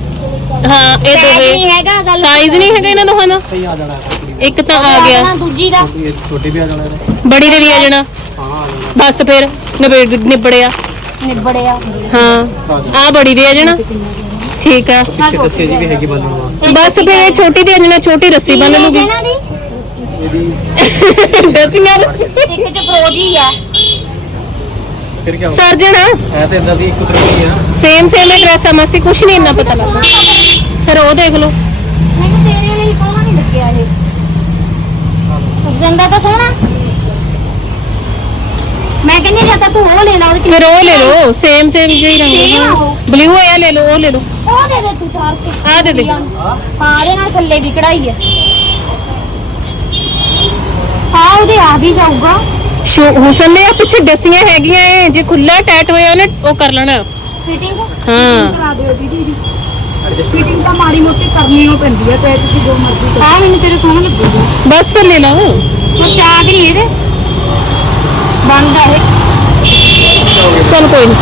ਹਾਂ ਇਹ Size ਨਹੀਂ ਦੋਹੇ ਹੈਗਾ ਗੱਲ ਸਾਈਜ਼ ਨਹੀਂ ਹੈਗਾ ਇਹਨਾਂ ਦੋਹਾਂ ਦਾ ਸਹੀ ਆ ਜਾਣਾ ਹੈ ਕੁੜੀ ਇੱਕ ਤਾਂ ਆ ਗਿਆ। ਨਾ ਦੂਜੀ ਦਾ। ਇਹ ਛੋਟੀ ਵੀ ਆ ਜਾਣਾ ਹੈ ਬੜੀ ਦੇ ਵੀ ਆ ਜਾਣਾ। ਹਾਂ ਆ ਜਾਣਾ। ਬਸ ਫਿਰ ਨਿਬੜ ਨਿਬੜਿਆ। ਨਿਬੜਿਆ। ਹਾਂ ਆ ਬੜੀ ਦੇ ਆ ਜਾਣਾ। ਠੀਕ ਆ। ਪਿੱਛੇ ਦੱਸਿਆ ਜੀ ਵੀ ਹੈਗੀ ਬੰਨਣ ਵਾਸਤੇ। ਬਸ ਫਿਰ ਇਹ ਛੋਟੀ ਦੇ ਆ ਜਾਣਾ ਛੋਟੀ ਰੱਸੀ ਬੰਨ ਲੂਗੀ ਇਹਨਾਂ ਦੀ? ਇਹਦੀ ਦਸੀਆਂ ਰੱਸੀ। ਇੱਕ ਚ ਫਰੋਜੀ ਆ। ਫਿਰ ਕੀ ਸਰ ਜਾਣਾ ਹੈ ਤੇ ਇਦਾਂ ਦੀ ਇੱਕ ਤਰ੍ਹਾਂ ਹੀ ਆ। ਸੇਮ ਸੇਮ ਡਰੈਸ ਆ ਮਾਸੀ ਕੁਛ ਨਹੀਂ ਇੰਨਾ ਪਤਾ ਲੱਗਦਾ। ਫਿਰ ਉਹ ਦੇਖ ਲਓ। ਮੈਨੂੰ ਤੇਰੇ ਲਈ ਸੋਹਣਾ ਨਹੀਂ ਲੱਗਿਆ ਇਹ। ਗੰਦਾ ਤਾਂ ਸੋਹਣਾ। ਮੈਂ ਕਹਿੰਦੀ ਜਾਂ ਤਾਂ ਤੂੰ ਉਹ ਲੈ ਲਾ ਉਹਦੇ ਫਿਰ ਉਹ ਲੈ ਲਓ ਸੇਮ ਸੇਮ ਜਿਹੀ Same ਆ। ਰੰਗ। ਬਲੂ ਹੋਇਆ ਲੈ ਲਓ ਉਹ ਲੈ ਲਓ। ਉਹ ਦੇ ਦੇ ਤੂੰ ਚਾਰ ਕੇ। ਆਹ ਦੇ ਦੇ। ਹਾਂ ਇਹਦੇ ਨਾਲ ਥੱਲੇ ਵੀ ਕਢਾਈ ਹੈ ਹਾਂ ਉਹਦੇ ਆ ਵੀ ਜਾਊਗਾ। ਸ਼ੋ- ਹੁਸਨ ਨੇ ਆ ਪਿੱਛੇ ਡਸੀਆਂ ਹੈਗੀਆਂ ਏ ਜੇ ਖੁੱਲਾ ਟੈਟ ਹੋਇਆ ਉਹਨੇ ਉਹ ਕਰ ਲੈਣਾ। ਫਿਟਿੰਗ ਹਾਂ। ਕਰਾ ਦਿਓ ਦੀਦੀ ਦੀ ਫਿਟਿੰਗ ਤਾਂ ਮਾੜੀ ਮੋਟੀ ਕਰਨੀ ਹੋ ਪੈਂਦੀ ਹੈ ਤੇ ਤੁਸੀਂ ਜੋ ਮਰਜ਼ੀ ਕਰੋ। ਹਾਂ ਮੈਨੂੰ ਤੇਰੇ ਸੋਹਣਾ ਲੱਗੂਗਾ ਬਸ ਫਿਰ ਲੈ ਲਓ ਉਹ ਚਾਹ ਨਹੀਂ ਇਹਦੇ। ਬਣਦਾ ਹੈ ਚਲ ਕੋਈ ਨਹੀਂ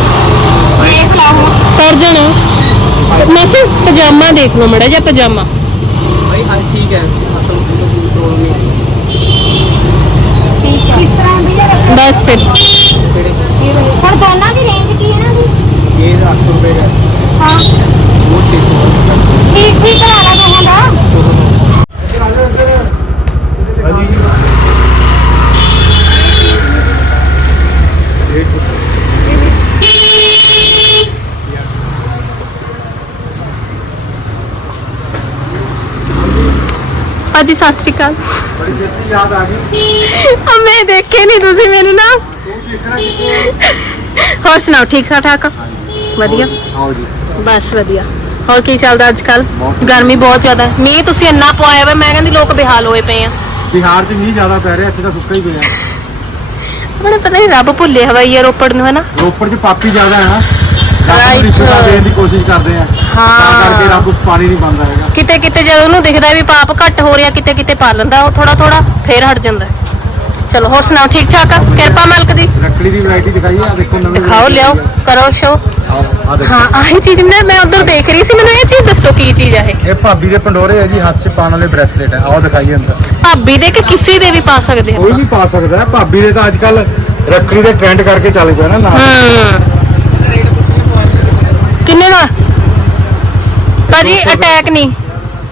ਦੇਖ ਲਾ ਹੁਣ। ਸਰ ਜਾਣਾ। ਮਾਸੀ ਪਜਾਮਾ ਦੇਖ ਲਓ ਮੜਾ ਜਿਹਾ ਪਜਾਮਾ। ਹਾਂ ਠੀਕ ਹੈ ਅਸਲ ਵਿੱਚ ਤੋੜ ਨਹੀਂ ਠੀਕ ਹੈ ਕਿਸ ਤਰ੍ਹਾਂ ਦੀ ਹੈ ਬਸ ਫਿਰ ਹੁਣ ਦੋਨਾਂ ਦੀ ਰੇਂਜ ਕੀ ਹੈ ਨਾ ਦੀ ਇਹ 800 ਰੁਪਏ ਦਾ ਹਾਂ। ਉਹ 600 ਠੀਕ ਠੀਕ ਲਾ ਲਾ ਦੋਹਾਂ ਦਾ ਭਾਜੀ ਸਤਿ ਸ਼੍ਰੀ ਅਕਾਲ। ਬੜੀ ਛੇਤੀ ਯਾਦ ਆ ਗਈ। ਮੈਂ ਦੇਖੇ ਨਹੀਂ ਤੁਸੀਂ ਮੈਨੂੰ ਨਾ। ਹੋਰ ਸੁਣਾਓ ਠੀਕ ਠਾਕ ਵਧੀਆ। ਬਸ ਵਧੀਆ। ਹੋਰ ਕੀ ਚੱਲਦਾ ਅੱਜ ਕੱਲ ਗਰਮੀ ਬਹੁਤ ਜ਼ਿਆਦਾ। ਮੀਂਹ ਤੁਸੀਂ ਇੰਨਾ ਪਵਾਇਆ ਵਾ ਮੈਂ ਕਹਿੰਦੀ ਲੋਕ ਬੇਹਾਲ ਹੋਏ ਪਏ ਆ। ਬਿਹਾਰ 'ਚ ਮੀਂਹ ਜ਼ਿਆਦਾ ਪੈ ਰਿਹਾ ਇੱਥੇ ਤਾਂ ਸੁੱਕਾ ਹੀ ਪਿਆ। ਆਪਣੇ ਪਤਾ ਨਹੀਂ ਰੱਬ ਭੁੱਲੇ ਹਵਾਈ ਆ ਰੋਪੜ ਨੂੰ ਹੈ ਨਾ ਰੋਪੜ 'ਚ ਪਾਪੀ ਜ਼ਿਆਦਾ ਹੈ ਨਾ। ਰੱਬ. ਨੂੰ ਰਿਸ਼ਤਾ ਦੇਣ ਦੀ ਕੋਸ਼ਿਸ਼ ਕਰਦੇ ਆ। ਹਾਂ। ਤਾਂ ਕਰਕੇ ਰੱਬ ਉਸ ਪਾਣੀ ਨਹੀਂ ਪਾਉਂਦਾ ਹੈਗਾ। ਕਿਤੇ ਕਿਤੇ ਜਦੋਂ ਉਹਨੂੰ ਦਿਖਦਾ ਵੀ ਪਾਪ ਘੱਟ ਹੋ ਰਿਹਾ ਕਿਤੇ ਕਿਤੇ ਪਾ ਲੈਂਦਾ ਉਹ ਥੋੜਾ ਥੋੜਾ ਫੇਰ ਹਟ ਜਾਂਦਾ ਹੈ। ਚਲੋ ਹੋਰ ਸੁਣਾਓ ਠੀਕ ਠਾਕ ਆ? ਕਿਰਪਾ ਮਾਲਕ ਦੀ। ਲੱਕੜੀ ਦੀ ਵੈਰਾਈਟੀ ਦਿਖਾਈ ਆ ਦੇਖੋ ਨਵੀਂ ਦਿਖਾਓ variety ਲਿਆਓ। ਕਰੋ ਸ਼ੋ ਆਓ ਆ ਦੇਖੋ। ਹਾਂ ਆਹੀ ਚੀਜ਼ ਮੈਂ ਮੈਂ ਉਧਰ ਦੇਖ ਰਹੀ ਸੀ ਮੈਨੂੰ ਇਹ ਚੀਜ਼ ਦੱਸੋ ਕੀ ਚੀਜ਼ ਆ ਇਹ। ਇਹ ਭਾਬੀ ਦੇ ਪੰਡੋਰੇ ਆ ਜੀ ਹੱਥ 'ਚ ਪਾਉਣ ਵਾਲੇ ਬ੍ਰੈਸਲੇਟ ਆ। ਆਓ ਦਿਖਾਈਏ ਅੰਦਰ। ਭਾਬੀ ਦੇ ਕਿ ਕਿਸੇ ਦੇ ਵੀ ਪਾ ਸਕਦੇ ਕੋਈ ਆ ਵੀ ਪਾ ਸਕਦਾ। ਹੈ ਭਾਬੀ ਦੇ ਤਾਂ ਅੱਜ ਕੱਲ ਰੱਖੜੀ ਦੇ ਟ੍ਰੈਂਡ ਕਰਕੇ ਚੱਲ ਪਿਆ ਨਾ ਨਾਲ। ਹੂੰ। ਕਿੰਨੇ ਦਾ? ਭਾਜੀ ਅਟੈਕ ਨਹੀਂ।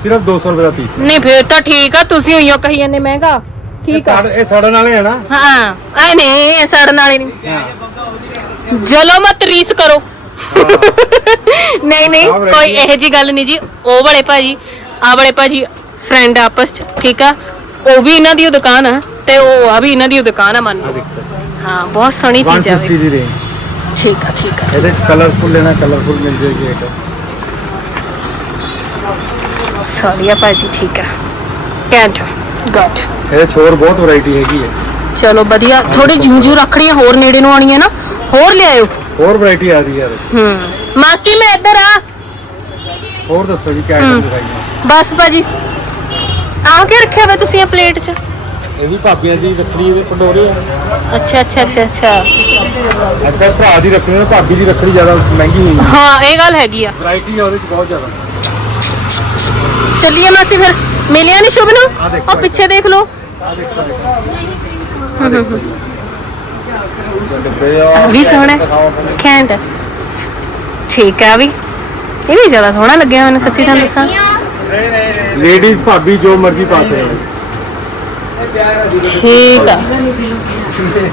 ਸਿਰਫ 200 ਰੁਪਏ ਦਾ ਪੀਸ ਨਹੀਂ ਫੇਰ ਤਾਂ ਠੀਕ ਆ ਤੁਸੀਂ ਉਈਓ ਕਹੀ ਜਾਂਦੇ ਮਹਿੰਗਾ। ਠੀਕ ਆ। ਇਹ ਸੜਨ ਵਾਲੇ ਆ ਨਾ? ਹਾਂ ਐ ਨਹੀਂ ਸੜਨ ਵਾਲੀ ਨਹੀਂ ਜਲੋ ਮਤ ਰੀਸ ਕਰੋ। ਨਹੀਂ ਨਹੀਂ ਕੋਈ ਇਹੋ ਜੀ ਗੱਲ ਨਹੀਂ ਜੀ। ਉਹ ਵਾਲੇ ਭਾਜੀ ਆ ਵਾਲੇ ਭਾਜੀ ਫਰੈਂਡ ਆਪਸ ਚ ਠੀਕ ਆ? ਉਹ ਵੀ ਇਹਨਾਂ ਦੀ ਦੁਕਾਨ ਆ ਤੇ ਉਹ ਆ ਵੀ ਇਹਨਾਂ ਦੀ ਦੁਕਾਨ ਆ ਮੰਨ ਹਾਂ ਬਹੁਤ ਸੋਹਣੀ ਚੀਜ਼ ਆ 150 ਵੀ ਦੀ ਰੇਂਜ ਠੀਕ ਆ ਠੀਕ ਆ। ਇਹਦੇ ਚ ਕਲਰਫੁਲ ਲੈਣਾ ਕਲਰਫੁਲ ਮਿਲ ਜਾਏਗੀ ਇੱਕ। ਸੋਹਣੀ ਆ ਭਾਜੀ ਠੀਕ ਆ। ਕੈਂਟ ਗॉट ਇਹਦੇ ਚ ਹੋਰ ਬਹੁਤ ਵੈਰਾਈਟੀ ਹੈਗੀ ਹੈ। ਚਲੋ ਵਧੀਆ ਥੋੜੀ ਜੂ ਜੂ ਰੱਖੜੀਆਂ ਹੋਰ ਨੇੜੇ ਨੂੰ ਆਣੀਆਂ ਨਾ ਹੋਰ ਲਿਆਇਓ। ਹੋਰ ਵੈਰਾਈਟੀ ਆ ਰਹੀ ਹੈ ਇਹਦੇ ਹੂੰ। ਮਾਸੀ ਮੈਂ ਇੱਧਰ ਆ। ਚ। ਹੋਰ ਦੱਸੋ ਜੀ ਕਿਆ ਆਈਟਮ ਦਿਖਾਈਏ ਬਸ ਭਾਜੀ ਆ ਕੇ ਰੱਖਿਆ ਵਾ ਤੁਸੀਂ ਇਹ ਪਲੇਟ 'ਚ? ਇਹ ਵੀ ਭਾਬੀਆਂ ਦੀ ਰੱਖੜੀ ਦੇ ਪੰਡੋਰੇ ਆ। ਅੱਛਾ ਅੱਛਾ ਅੱਛਾ ਅੱਛਾ। ਅੱਜ ਕੱਲ੍ਹ ਭਰਾ ਦੀ ਰੱਖੜੀ ਨਾਲ ਭਾਬੀ ਦੀ ਰੱਖੜੀ ਜ਼ਿਆਦਾ ਮਹਿੰਗੀ ਹੋਈ। ਹੈ ਹਾਂ ਇਹ ਗੱਲ ਹੈਗੀ ਆ। ਵੈਰਾਈਟੀ ਆ ਉਹਦੇ ਚ ਬਹੁਤ ਜ਼ਿਆਦਾ। ਚੱਲੀਏ ਮਾਸੀ ਫਿਰ। ਮਿਲਿਆ ਨਹੀਂ ਸ਼ੁਭ ਨੂੰ? ਆਹ ਦੇਖੋ, ਉਹ ਪਿੱਛੇ ਦੇਖ ਲਓ। ਆ ਦੇਖੋ ਆਹ ਵੀ ਸੋਹਣਾ ਖੈਂਟ ਠੀਕ ਆ ਵੀ। ਇਹ ਵੀ ਜ਼ਿਆਦਾ ਸੋਹਣਾ ਲੱਗਿਆ ਮੈਨੂੰ ਸੱਚੀ ਤੁਹਾਨੂੰ ਦੱਸਾਂ। ਲੇਡੀਜ਼ ਭਾਬੀ ਜੋ ਮਰਜ਼ੀ ਪਾ ਸਕਦੇ ਠੀਕ ਆ।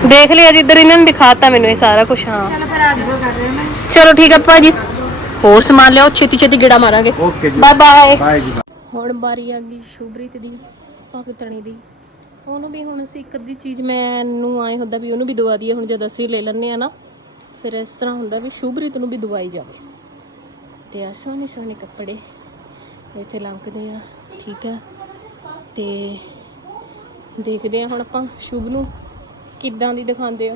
ਦੇਖ ਲਿਆ ਜਿੱਧਰ ਇਹਨਾਂ ਨੇ ਦਿਖਾਤਾ ਮੈਨੂੰ ਇਹ ਸਾਰਾ ਕੁਝ ਹਾਂ। ਚਲੋ ਠੀਕ ਆ ਭਾਜੀ। ਹੋਰ ਸਮਾਨ ਲਿਆਓ ਛੇਤੀ ਛੇਤੀ ਗੇੜਾ ਮਾਰਾਂਗੇ। ਓਕੇ ਜੀ। ਬਾਏ ਬਾਏ ਬਾਏ ਜੀ। ਹੁਣ ਬਾਰੀ ਆ ਗਈ ਸ਼ੁਭਰੀਤ ਦੀ ਭਗਤਣੀ ਦੀ। ਉਹਨੂੰ ਵੀ ਹੁਣ ਅਸੀਂ ਇੱਕ ਅੱਧੀ ਚੀਜ਼ ਮੈਨੂੰ ਆਏ ਹੁੰਦਾ ਵੀ ਉਹਨੂੰ ਵੀ ਦਵਾ ਦਈਏ ਹੁਣ ਜਦ ਅਸੀਂ ਲੈ ਲੈਂਦੇ ਆ ਨਾ ਫਿਰ ਇਸ ਤਰ੍ਹਾਂ ਹੁੰਦਾ ਵੀ ਸ਼ੁਭਰੀਤ ਨੂੰ ਵੀ ਦਵਾਈ ਜਾਵੇ। ਤੇ ਆ ਸੋਹਣੇ ਸੋਹਣੇ ਕੱਪੜੇ ਇੱਥੇ ਲੰਕਦੇ ਆ ਠੀਕ ਆ। ਤੇ ਦੇਖਦੇ ਹਾਂ ਹੁਣ ਆਪਾਂ ਸ਼ੁਭ ਨੂੰ ਕਿੱਦਾਂ ਦੀ ਦਿਖਾਉਂਦੇ ਆ।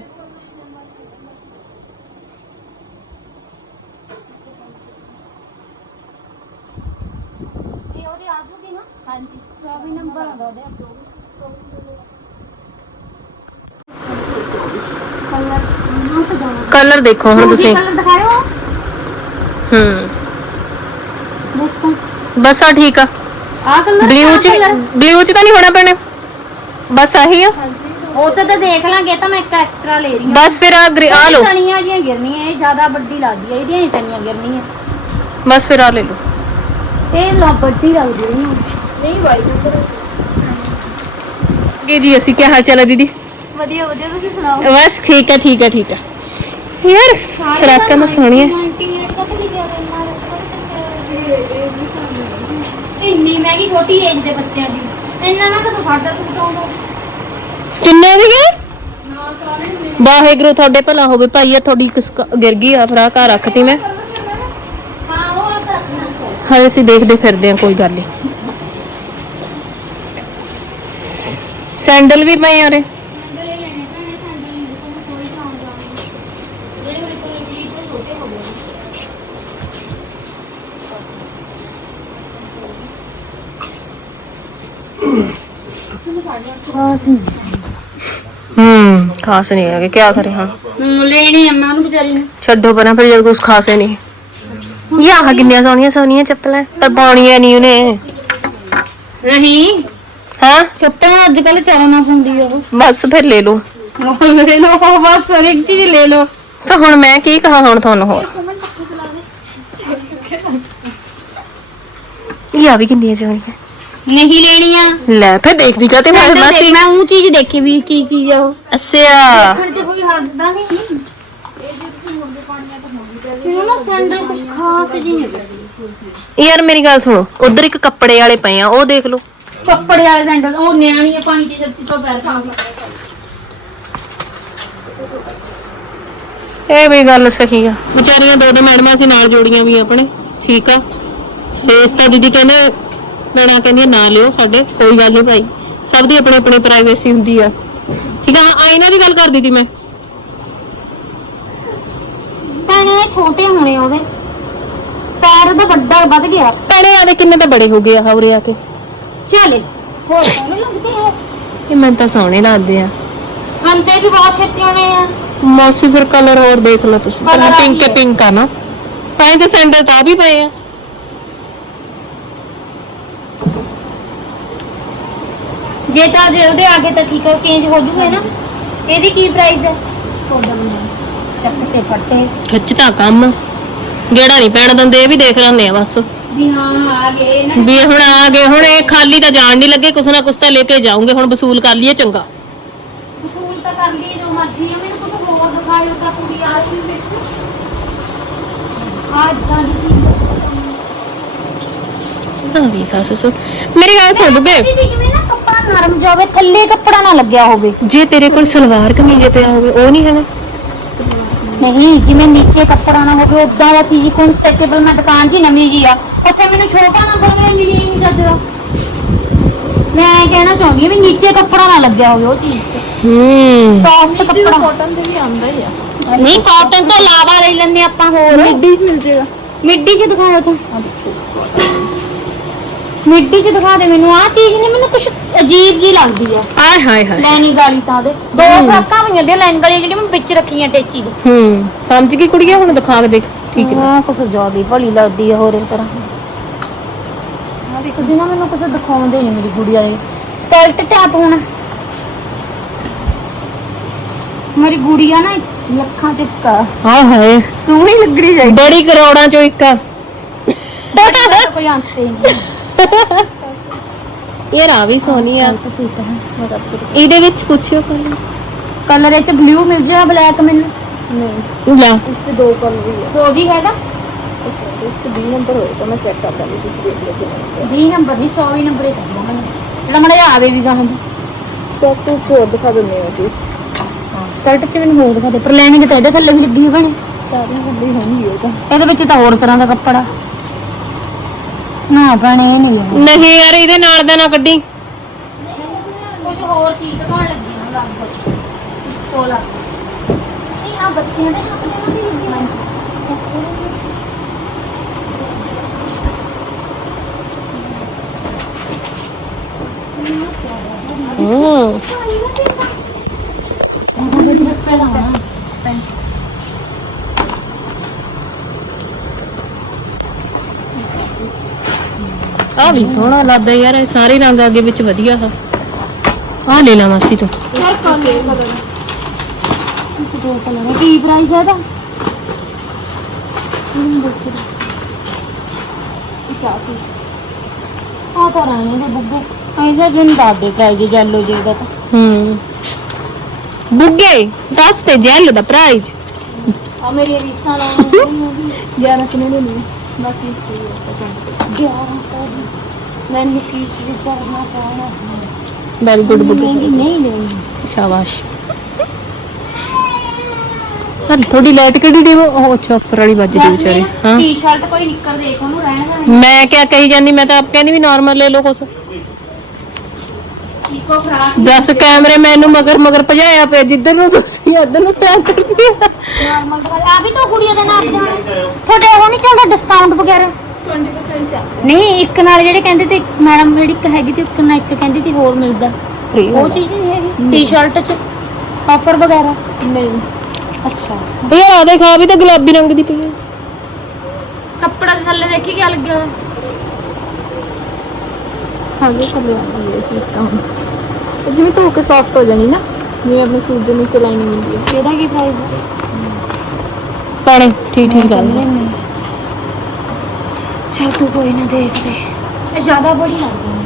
ਕਲਰ ਦੇਖੋ ਹੁਣ ਤੁਸੀਂ। ਹੂੰ। ਬਸ ਆ ਠੀਕ ਆ। ਆ ਕਲਰ ਬਲੂ ਚ ਬਲੂ ਚ ਤਾਂ ਨਹੀਂ ਹੋਣਾ ਪੈਣਾ। ਬਸ ਆਹੀ ਆ। ਉਹ ਤਾਂ ਤਾਂ ਦੇਖ ਲਾਂਗੇ ਤਾਂ ਮੈਂ ਇੱਕ ਐਕਸਟਰਾ ਲੈ ਰਹੀ ਹਾਂ। ਬਸ ਫਿਰ ਆ ਗ੍ਰੇ ਆ ਲਓ। ਤਣੀਆਂ ਜੀਆਂ ਗਿਰਨੀਆਂ ਇਹ ਜ਼ਿਆਦਾ ਵੱਡੀ ਲੱਗਦੀ ਹੈ ਇਹਦੀਆਂ ਨਹੀਂ ਤਣੀਆਂ ਗਿਰਨੀਆਂ। ਬਸ ਫਿਰ ਆ ਲੈ ਲਓ। ਇਹ ਲੋ ਵੱਡੀ ਲੱਗਦੀ ਹੈ ਇਹਨੂੰ। ਨਹੀਂ ਬਾਈ ਜੀ ਜੀ ਅਸੀਂ ਕੀ ਹਾਲ ਚਾਲ ਹੈ ਦੀਦੀ? ਵਧੀਆ ਵਧੀਆ ਤੁਸੀਂ ਸੁਣਾਓ? ਬਸ ਠੀਕ ਹੈ ਠੀਕ ਹੈ ਠੀਕ ਹੈ ਯਾਰ ਫਰਾਕਾਂ ਮੈਂ ਸੋਹਣੀਆਂ। 98 ਦਾ ਤਾਂ ਲਿਖਿਆ ਹੋਇਆ ਇੰਨਾ ਇੰਨੀ ਮਹਿੰਗੀ ਛੋਟੀ ਏਜ ਦੇ ਬੱਚਿਆਂ ਦੀ। ਇੰਨਾ ਨਾ ਤਾਂ ਸਾਡਾ ਸੂਟ ਆਉਂਦਾ ਕਿੰਨੇ ਦੀ ਗਏ? ਨਾ ਸਾਰੇ ਵਾਹਿਗੁਰੂ ਤੁਹਾਡੇ ਭਲਾ ਹੋਵੇ। ਭਾਈ ਆ ਤੁਹਾਡੀ ਕਿਸ ਗਿਰ ਗਈ ਆ ਫਰਾਕ ਆ ਰੱਖਤੀ ਮੈਂ। ਹਾਂ ਉਹ ਤਾਂ ਅਸੀਂ ਦੇਖਦੇ ਫਿਰਦੇ ਆ ਕੋਈ ਗੱਲ ਨਹੀਂ ਸੈਂਡਲ ਵੀ ਪਏ ਆ ਰੇ ਜਿਹੜੇ ਲੈਣੇ ਪੈਣੇ ਸੈਂਡਲ ਮੇਰੇ ਕੋਲ ਕੋਈ ਚਾਹੁੰਦਾ ਜਿਹੜੇ ਮੇਰੇ ਕੋਲ ਵੀ ਤੇ ਛੋਟੇ ਹੋ ਗਏ ਖਾਸ ਨਹੀਂ ਖਾਸ ਨਹੀਂ ਹੈਗੇ ਕੀ ਕਰੇ ਹਾਂ? ਲੈਣੀ ਆ ਮੈਂ ਉਹਨੂੰ ਵਿਚਾਰੀ ਨੂੰ। ਛੱਡੋ ਪਰਾਂ ਫਿਰ ਜਦ ਕੁਛ ਖਾਸੇ ਨਹੀਂ। ਇਹ ਆਹ ਕਿੰਨੀਆਂ ਸੋਹਣੀਆਂ ਸੋਹਣੀਆਂ ਚੱਪਲਾਂ ਪਰ ਪਾਉਣੀਆਂ ਨਹੀਂ ਉਹਨੇ। ਨਹੀਂ ਹਾਂ? ਚੱਪਲ ਅੱਜ ਕੱਲ ਚਾਉਣਾ ਹੁੰਦੀ ਉਹ। ਬਸ ਫਿਰ ਲੈ ਲਓ। ਉਹ ਲੈ ਲਓ ਬਸ ਹਰ ਇੱਕ ਚੀਜ਼ ਲੈ ਲਓ। ਤਾਂ ਹੁਣ ਮੈਂ ਕੀ ਕਹਾਂ ਹੁਣ ਤੁਹਾਨੂੰ ਹੋਰ? ਇਹ ਆ ਵੀ ਕਿੰਨੀਆਂ ਸੋਹਣੀਆਂ। ਨਹੀਂ ਲੈਣੀਆਂ ਲੈ ਫਿਰ ਦੇਖਦੀ ਕਾਤੇ ਮੈਂ ਮਾਸੀ। ਮੈਂ ਉਹ ਚੀਜ਼ ਦੇਖੀ ਵੀ ਕੀ ਚੀਜ਼ ਆ ਉਹ। ਅੱਛਾ। ਫਿਰ ਜੇ ਕੋਈ ਹੱਸਦਾ ਨਹੀਂ। ਇਹਨੂੰ ਨਾ ਸੈਂਡਲ ਕੁਝ ਖਾਸ ਜੀ ਨਹੀਂ ਲੱਗਦੀ ਯਾਰ ਮੇਰੀ ਗੱਲ ਸੁਣੋ ਉਧਰ ਇੱਕ ਕੱਪੜੇ ਵਾਲੇ ਪਏ ਆ ਉਹ ਦੇਖ ਲਓ। ਕੱਪੜੇ ਵਾਲੇ ਸੈਂਡਲ ਉਹ ਨਿਆਣੀ ਆ ਪਾਣੀ ਚ ਜੱਤੀ ਤੋਂ ਪੈਸਾ ਆ ਗਿਆ ਇਹ ਵੀ ਗੱਲ ਸਹੀ ਆ। ਵਿਚਾਰੀਆਂ ਦੋ ਦੋ ਮੈਡਮਾਂ ਸੀ ਨਾਲ ਜੋੜੀਆਂ ਵੀ ਆਪਣੇ ਠੀਕ ਆ। ਫੇਸ ਤਾਂ ਦੀਦੀ ਕਹਿੰਦੇ ਮੈਡਮਾਂ ਕਹਿੰਦੀਆਂ ਨਾ ਲਿਓ ਸਾਡੇ ਕੋਈ ਗੱਲ ਨਹੀਂ ਭਾਈ। ਸਭ ਦੀ ਆਪਣੀ ਆਪਣੀ ਪ੍ਰਾਈਵੇਸੀ ਹੁੰਦੀ ਆ। ਠੀਕ ਆ ਹਾਂ ਆਇਨਾ ਦੀ ਗੱਲ ਕਰਦੀ ਸੀ ਮੈਂ। ਭੈਣੇ ਛੋਟੇ ਹੋਣੇ ਉਹਦੇ। ਪੈਰ ਉਹਦਾ ਵੱਡਾ ਵੱਧ ਗਿਆ। ਭੈਣੇ ਆਦੇ ਕਿੰਨੇ ਤਾਂ ਬੜੇ ਹੋ ਗਏ ਆ ਉਰੇ ਆ ਕੇ। ਚੱਲ ਹੋਰ ਸੋਹਣੇ ਲੱਗਦੇ ਆ। ਇਹ ਮੈਨੂੰ ਤਾਂ ਸੋਹਣੇ ਲੱਗਦੇ ਆ। ਗੰਦੇ ਵੀ ਬਹੁਤ ਛੇਤੀ ਹੋਣੇ ਆ। ਮੌਸੀ ਫਿਰ ਕਲਰ ਹੋਰ ਦੇਖ ਲਓ ਤੁਸੀਂ। ਆ ਪਿੰਕ। ਪਿੰਕ ਆ। ਨਾ। ਤਾਂ ਤੇ ਸੈਂਡਲ ਤਾਂ ਆ ਵੀ ਪਏ ਆ। ਜੇ ਤਾਂ ਜੇ ਉਹਦੇ ਆਗੇ ਤਾਂ ਠੀਕ ਹੈ ਚੇਂਜ ਹੋ ਜੂਗੇ ਨਾ। ਇਹਦੀ ਕੀ ਪ੍ਰਾਈਸ ਹੈ ਚੱਕ ਕੇ ਫੱਟੇ ਖਿੱਚ ਤਾਂ ਕੰਮ। ਗੇੜਾ ਨਹੀਂ ਪੈਣ ਦਿੰਦੇ ਇਹ ਵੀ ਦੇਖ ਲੈਂਦੇ ਆ ਬਸ। ਵੀ ਹਾਂ ਆ ਗਏ ਨਾ ਵੀ ਹੁਣ ਆ ਗਏ ਹੁਣ ਇਹ ਖਾਲੀ ਤਾਂ ਜਾਣ ਨਹੀਂ ਲੱਗੇ ਕੁਛ ਨਾ ਕੁਛ ਤਾਂ ਲੈ ਕੇ ਜਾਉਂਗੇ ਹੁਣ ਵਸੂਲ ਕਰ ਲਈਏ ਚੰਗਾ। ਵਸੂਲ ਤਾਂ ਕਰ ਲਈ ਜੋ ਮਰਜ਼ੀ ਹੈ ਮੈਨੂੰ ਕੁਝ ਹੋਰ ਦਿਖਾਇਓ ਤਾਂ ਕੁੜੀ ਆ ਸੀ ਦੇਖੋ। ਆ ਇਦਾਂ ਦੀ ਚੀਜ਼ ਆ ਵੀ ਖਾਸ ਸੋ। ਮੇਰੀ ਗੱਲ ਸੁਣ ਦੀਦੀ ਜਿਵੇਂ ਨਾ ਕੱਪੜਾ ਨਰਮ ਜਾਵੇ ਥੱਲੇ ਕੱਪੜਾ ਨਾ ਲੱਗਿਆ ਹੋਵੇ। ਜੇ ਤੇਰੇ ਕੋਲ ਸਲਵਾਰ ਕਮੀਜ਼ ਪਿਆ ਹੋਵੇ ਉਹ ਨਹੀਂ ਹੈਗਾ। ਨਹੀਂ ਜਿਵੇਂ ਨੀਚੇ ਕੱਪੜਾ ਨਾ ਹੋਵੇ ਉਦਾਂ ਦਾ ਚੀਜ਼ ਕੋਨ ਸਟ੍ਰੈਚੇਬਲ ਮੈਂ ਦੁਕਾਨ 'ਚ ਹੀ ਨਵੀਂ ਜੀ ਆ। ਉੱਥੇ ਮੈਨੂੰ ਛੋਟਾ ਨਾ ਬਣੇ ਮਿਲੀ ਨਹੀਂ ਜੱਜਦਾ ਮੈਂ ਕਹਿਣਾ ਚਾਹੁੰਦੀ ਹਾਂ ਵੀ ਨੀਚੇ ਕੱਪੜਾ ਨਾ ਲੱਗਿਆ ਹੋਵੇ ਉਹ ਚੀਜ਼ ਹੂੰ। ਸੌਫਟ ਕੱਪੜਾ। ਕਾਟਨ ਦੇ ਵੀ ਆਉਂਦਾ ਹੀ ਆ। ਨਹੀਂ ਕਾਟਨ ਤੋਂ ਇਲਾਵਾ ਲੈ ਲੈਂਦੇ ਆਪਾਂ ਹੋਰ। ਮਿੱਡੀ ਮਿਲ ਜੇਗਾ। ਮਿੱਡੀ 'ਚ ਦਿਖਾਓ ਤਾਂ। ਮਿੱਡੀ 'ਚ ਦਿਖਾ ਦੇ ਮੈਨੂੰ ਆਹ ਚੀਜ਼ ਨੇ ਮੈਨੂੰ ਕੁਝ ਅਜੀਬ ਜੀ ਲੱਗਦੀ ਆ। ਆਏ ਹਾਏ ਹਾਏ। ਲੈਣੀ ਗਾਲੀ ਤਾਂ ਦੇ। ਦੋ ਫਰਾਕਾਂ ਹੋਈਆਂ ਦੀਆਂ ਲਾਈਨ ਗਾਲੀ ਜਿਹੜੀ ਮੈਂ ਵਿੱਚ ਰੱਖੀਆਂ ਟੇਚੀ ਦੇ। ਹੂੰ ਸਮਝ ਗਈ ਕੁੜੀਏ ਹੁਣ ਦਿਖਾ ਕੇ ਦੇਖ ਠੀਕ ਹੈ। ਹਾਂ ਕੁਛ ਜ਼ਿਆਦਾ ਭਲੀ ਲੱਗਦੀ ਆ ਹੋਰ ਇੱਕ ਤਰ੍ਹਾਂ। ਆ ਦੇਖੋ ਜੀ ਨਾ ਮੈਨੂੰ ਕੁਛ ਦਿਖਾਉਂਦੇ ਨਹੀਂ ਮੇਰੀ ਗੁੜੀਆ ਦੇ ਸਕਲਟ ਟੈਪ ਹੋਣਾ। ਮੇਰੀ ਗੁੜੀਆ ਨਾ ਅੱਖਾਂ ਚ ਇੱਕ ਆ। ਹਾਏ ਹਾਏ। ਸੋਹਣੀ ਲੱਗਣੀ ਚਾਹੀਦੀ ਬੜੀ ਕਰੋੜਾਂ ਚੋਂ ਇੱਕ ਆ। ਕੋਈ ਆਂਤੇ ਨਹੀਂ। ਯਾਰ ਆ ਵੀ ਸੋਹਣੀ ਆ। ਹੈ ਇਹਦੇ ਵਿੱਚ ਪੁੱਛਿਓ ਕਲਰ ਕਲਰ ਇਹ ਚ ਬਲੂ ਮਿਲ ਜਾ ਬਲੈਕ ਮੈਨੂੰ? ਨਹੀਂ। ਲੈ। ਇਸ ਚ ਦੋ ਕਲਰ ਵੀ ਆ। ਸੋ ਵੀ ਹੈਗਾ ਇਸ ਚ 20 ਨੰਬਰ ਹੋਏਗਾ ਮੈਂ ਚੈੱਕ ਕਰ ਲਾਂਗੀ ਤੁਸੀਂ ਦੇਖ ਲਓ ਕਿੰਨਾ 20 ਨੰਬਰ ਨਹੀਂ 24 ਨੰਬਰ ਹੀ ਚਾਹੀਦਾ ਮੈਨੂੰ। ਜਿਹੜਾ ਮੜਾ ਆਵੇ ਵੀ ਗਾਹਾਂ ਸਟਾਕ ਤੋਂ ਹੋਰ ਦਿਖਾ ਦਿੰਦੇ ਆ ਪਲੀਜ਼ ਸਕਲਟ ਚ ਮੈਨੂੰ ਹੋਰ ਦਿਖਾ ਦੇ ਪਰ ਲੈਣੀ ਤਾਂ ਇਹਦੇ ਥੱਲੇ ਵੀ ਲੱਗੀ ਹੋਈ ਬਣੇ। ਸਾਰੀਆਂ ਹੁੰਦੀ ਹੋਣਗੀ ਇਹ ਤਾਂ। ਇਹਦੇ ਵਿੱਚ ਤਾਂ ਹੋਰ ਤਰ੍ਹਾਂ ਦਾ ਕੱਪੜਾ। ਨਾ ਭੈਣੇ ਇਹ ਨਹੀਂ ਲੈਣਾ। ਨਹੀਂ ਯਾਰ ਇਹਦੇ ਨਾਲ ਦਾ ਨਾ ਕੱਢੀ। ਕੁਝ ਹੋਰ ਚੀਜ਼ ਦਿਖਾਉਣ ਲੱਗੀ ਹਾਂ ਲੱਗ ਇਸ ਕੋਲ ਆ ਨਹੀਂ ਆ ਬੱਚਿਆਂ ਦੇ ਕੱਪੜੇ ਨਹੀਂ ਲੱਗੀ? ਹੂੰ ਆ ਵੀ ਸੋਹਣਾ ਲੱਗਦਾ ਯਾਰ ਇਹ ਸਾਰੇ ਰੰਗ ਅੱਗੇ ਵਿੱਚ ਵਧੀਆ ਆ ਆ ਲੈ ਲਾ ਮਾਸੀ ਤੂੰ। ਯਾਰ ਕਲਰ ਕਲਰ ਦੋ ਕਲਰ ਹੈ ਕੀ ਪ੍ਰਾਈਸ ਹੈ ਇਹਦਾ। ਇਹਨੂੰ ਦੇਖ ਕੇ ਕਿਆ ਸੀ? ਆ ਤਾਂ ਰਹਿਣੇ ਦੇ ਬੁੱਗੇ। ਐਸਾ ਜਿੰਨ ਦੱਸ ਦੇ ਪ੍ਰਾਈਸ ਜੈਲੋ ਜੀ ਦਾ ਤਾਂ। ਹੂੰ। ਬੁੱਗੇ ਦੱਸ ਤੇ ਜੈਲ ਦਾ ਪ੍ਰਾਈਜ਼ ਆ ਮੇਰੀ ਰੀਸਾਂ ਲਾਉਣ ਗਿਆਰਾਂ ਸੌ ਨੜਿਨਵੇਂ ਬਾਕੀ ਪਚਾਨਵੇਂ ਗਿਆਰਾਂ ਦੀ ਬੁੱਗੇ ਮਹਿੰਗੀ ਨਹੀਂ ਲੈਣੀ ਸ਼ਾਬਾਸ਼। ਸਰ ਥੋੜੀ ਲਾਈਟ ਕਿਹੜੀ ਡੀ? ਉਹ ਚੌਪਰ ਵਾਲੀ ਵੱਜਦੀ ਵਿਚਾਰੀ। ਹਾਂ। ਟੀ-ਸ਼ਰਟ ਕੋਈ ਨਿੱਕਰ ਦੇਖ ਉਹਨੂੰ ਰਹਿਣ ਦਾ। ਮੈਂ ਕਿਆ ਕਹੀ ਜਾਂਦੀ ਮੈਂ ਤਾਂ ਆਪ ਕਹਿੰਦੀ ਵੀ ਨਾਰਮਲ ਲੈ ਲਓ ਕੁਛ। ਦਸ ਕੈਮਰੇ ਮੈਨੂੰ ਮਗਰ ਮਗਰ ਭਜਾਇਆ ਪਿਆ ਜਿੱਧਰ ਨੂੰ ਤੁਸੀਂ ਇੱਧਰ ਨੂੰ ਪਿਆ ਕਰਦੀ ਆ ਨਾਰਮਲ ਦਾ ਆ ਵੀ ਤਾਂ ਕੁੜੀਆਂ ਦੇ ਦਾ ਤੁਹਾਡੇ ਉਹ ਨਹੀਂ ਚੱਲਦਾ ਡਿਸਕਾਊਂਟ ਵਗੈਰਾ? 20% ਚੱਲ ਨਹੀਂ ਇੱਕ ਨਾਲ ਜਿਹੜੇ ਕਹਿੰਦੇ ਤੇ ਮੈਡਮ ਜਿਹੜੀ ਇੱਕ ਹੈਗੀ ਤੇ ਇੱਕ ਨਾਲ ਇੱਕ ਕਹਿੰਦੀ ਸੀ ਹੋਰ ਮਿਲਦਾ। ਉਹ ਚੀਜ਼ ਨਹੀਂ ਹੈਗੀ। ਟੀ-ਸ਼ਰਟ 'ਚ ਆਫਰ ਵਗੈਰਾ? ਨਹੀਂ। ਅੱਛਾ। ਯਾਰ ਆ ਦੇਖ ਆ ਵੀ ਤਾਂ ਗੁਲਾਬੀ ਰੰਗ ਦੀ ਪਈ ਹੈ। ਕੱਪੜਾ ਥੱਲੇ ਦੇਖੀ ਕੀ ਲੱਗਿਆ ਹੋਇਆ ਹਾਲੇ ਥੱਲੇ ਆਉਂਦੀ ਹੈ ਇਹ ਚੀਜ਼ ਤਾਂ। ਤੇ ਜਿਵੇਂ ਧੋ ਕੇ ਸੌਫਟ ਹੋ ਜਾਣੀ ਨਾ ਜਿਵੇਂ ਆਪਣੇ ਸੂਟ ਦੇ ਨੀਚੇ ਲਾਈਨਿੰਗ ਹੁੰਦੀ ਹੈ। ਇਹਦਾ ਕੀ ਪ੍ਰਾਈਸ ਹੈ ਪਾਣੀ ਠੀਕ ਠੀਕ ਗੱਲ ਹੈ। ਚਲ ਤੂੰ ਕੋਈ ਨਾ ਦੇਖਦੇ। ਜ਼ਿਆਦਾ ਬੜੀ ਲੱਗਦੀ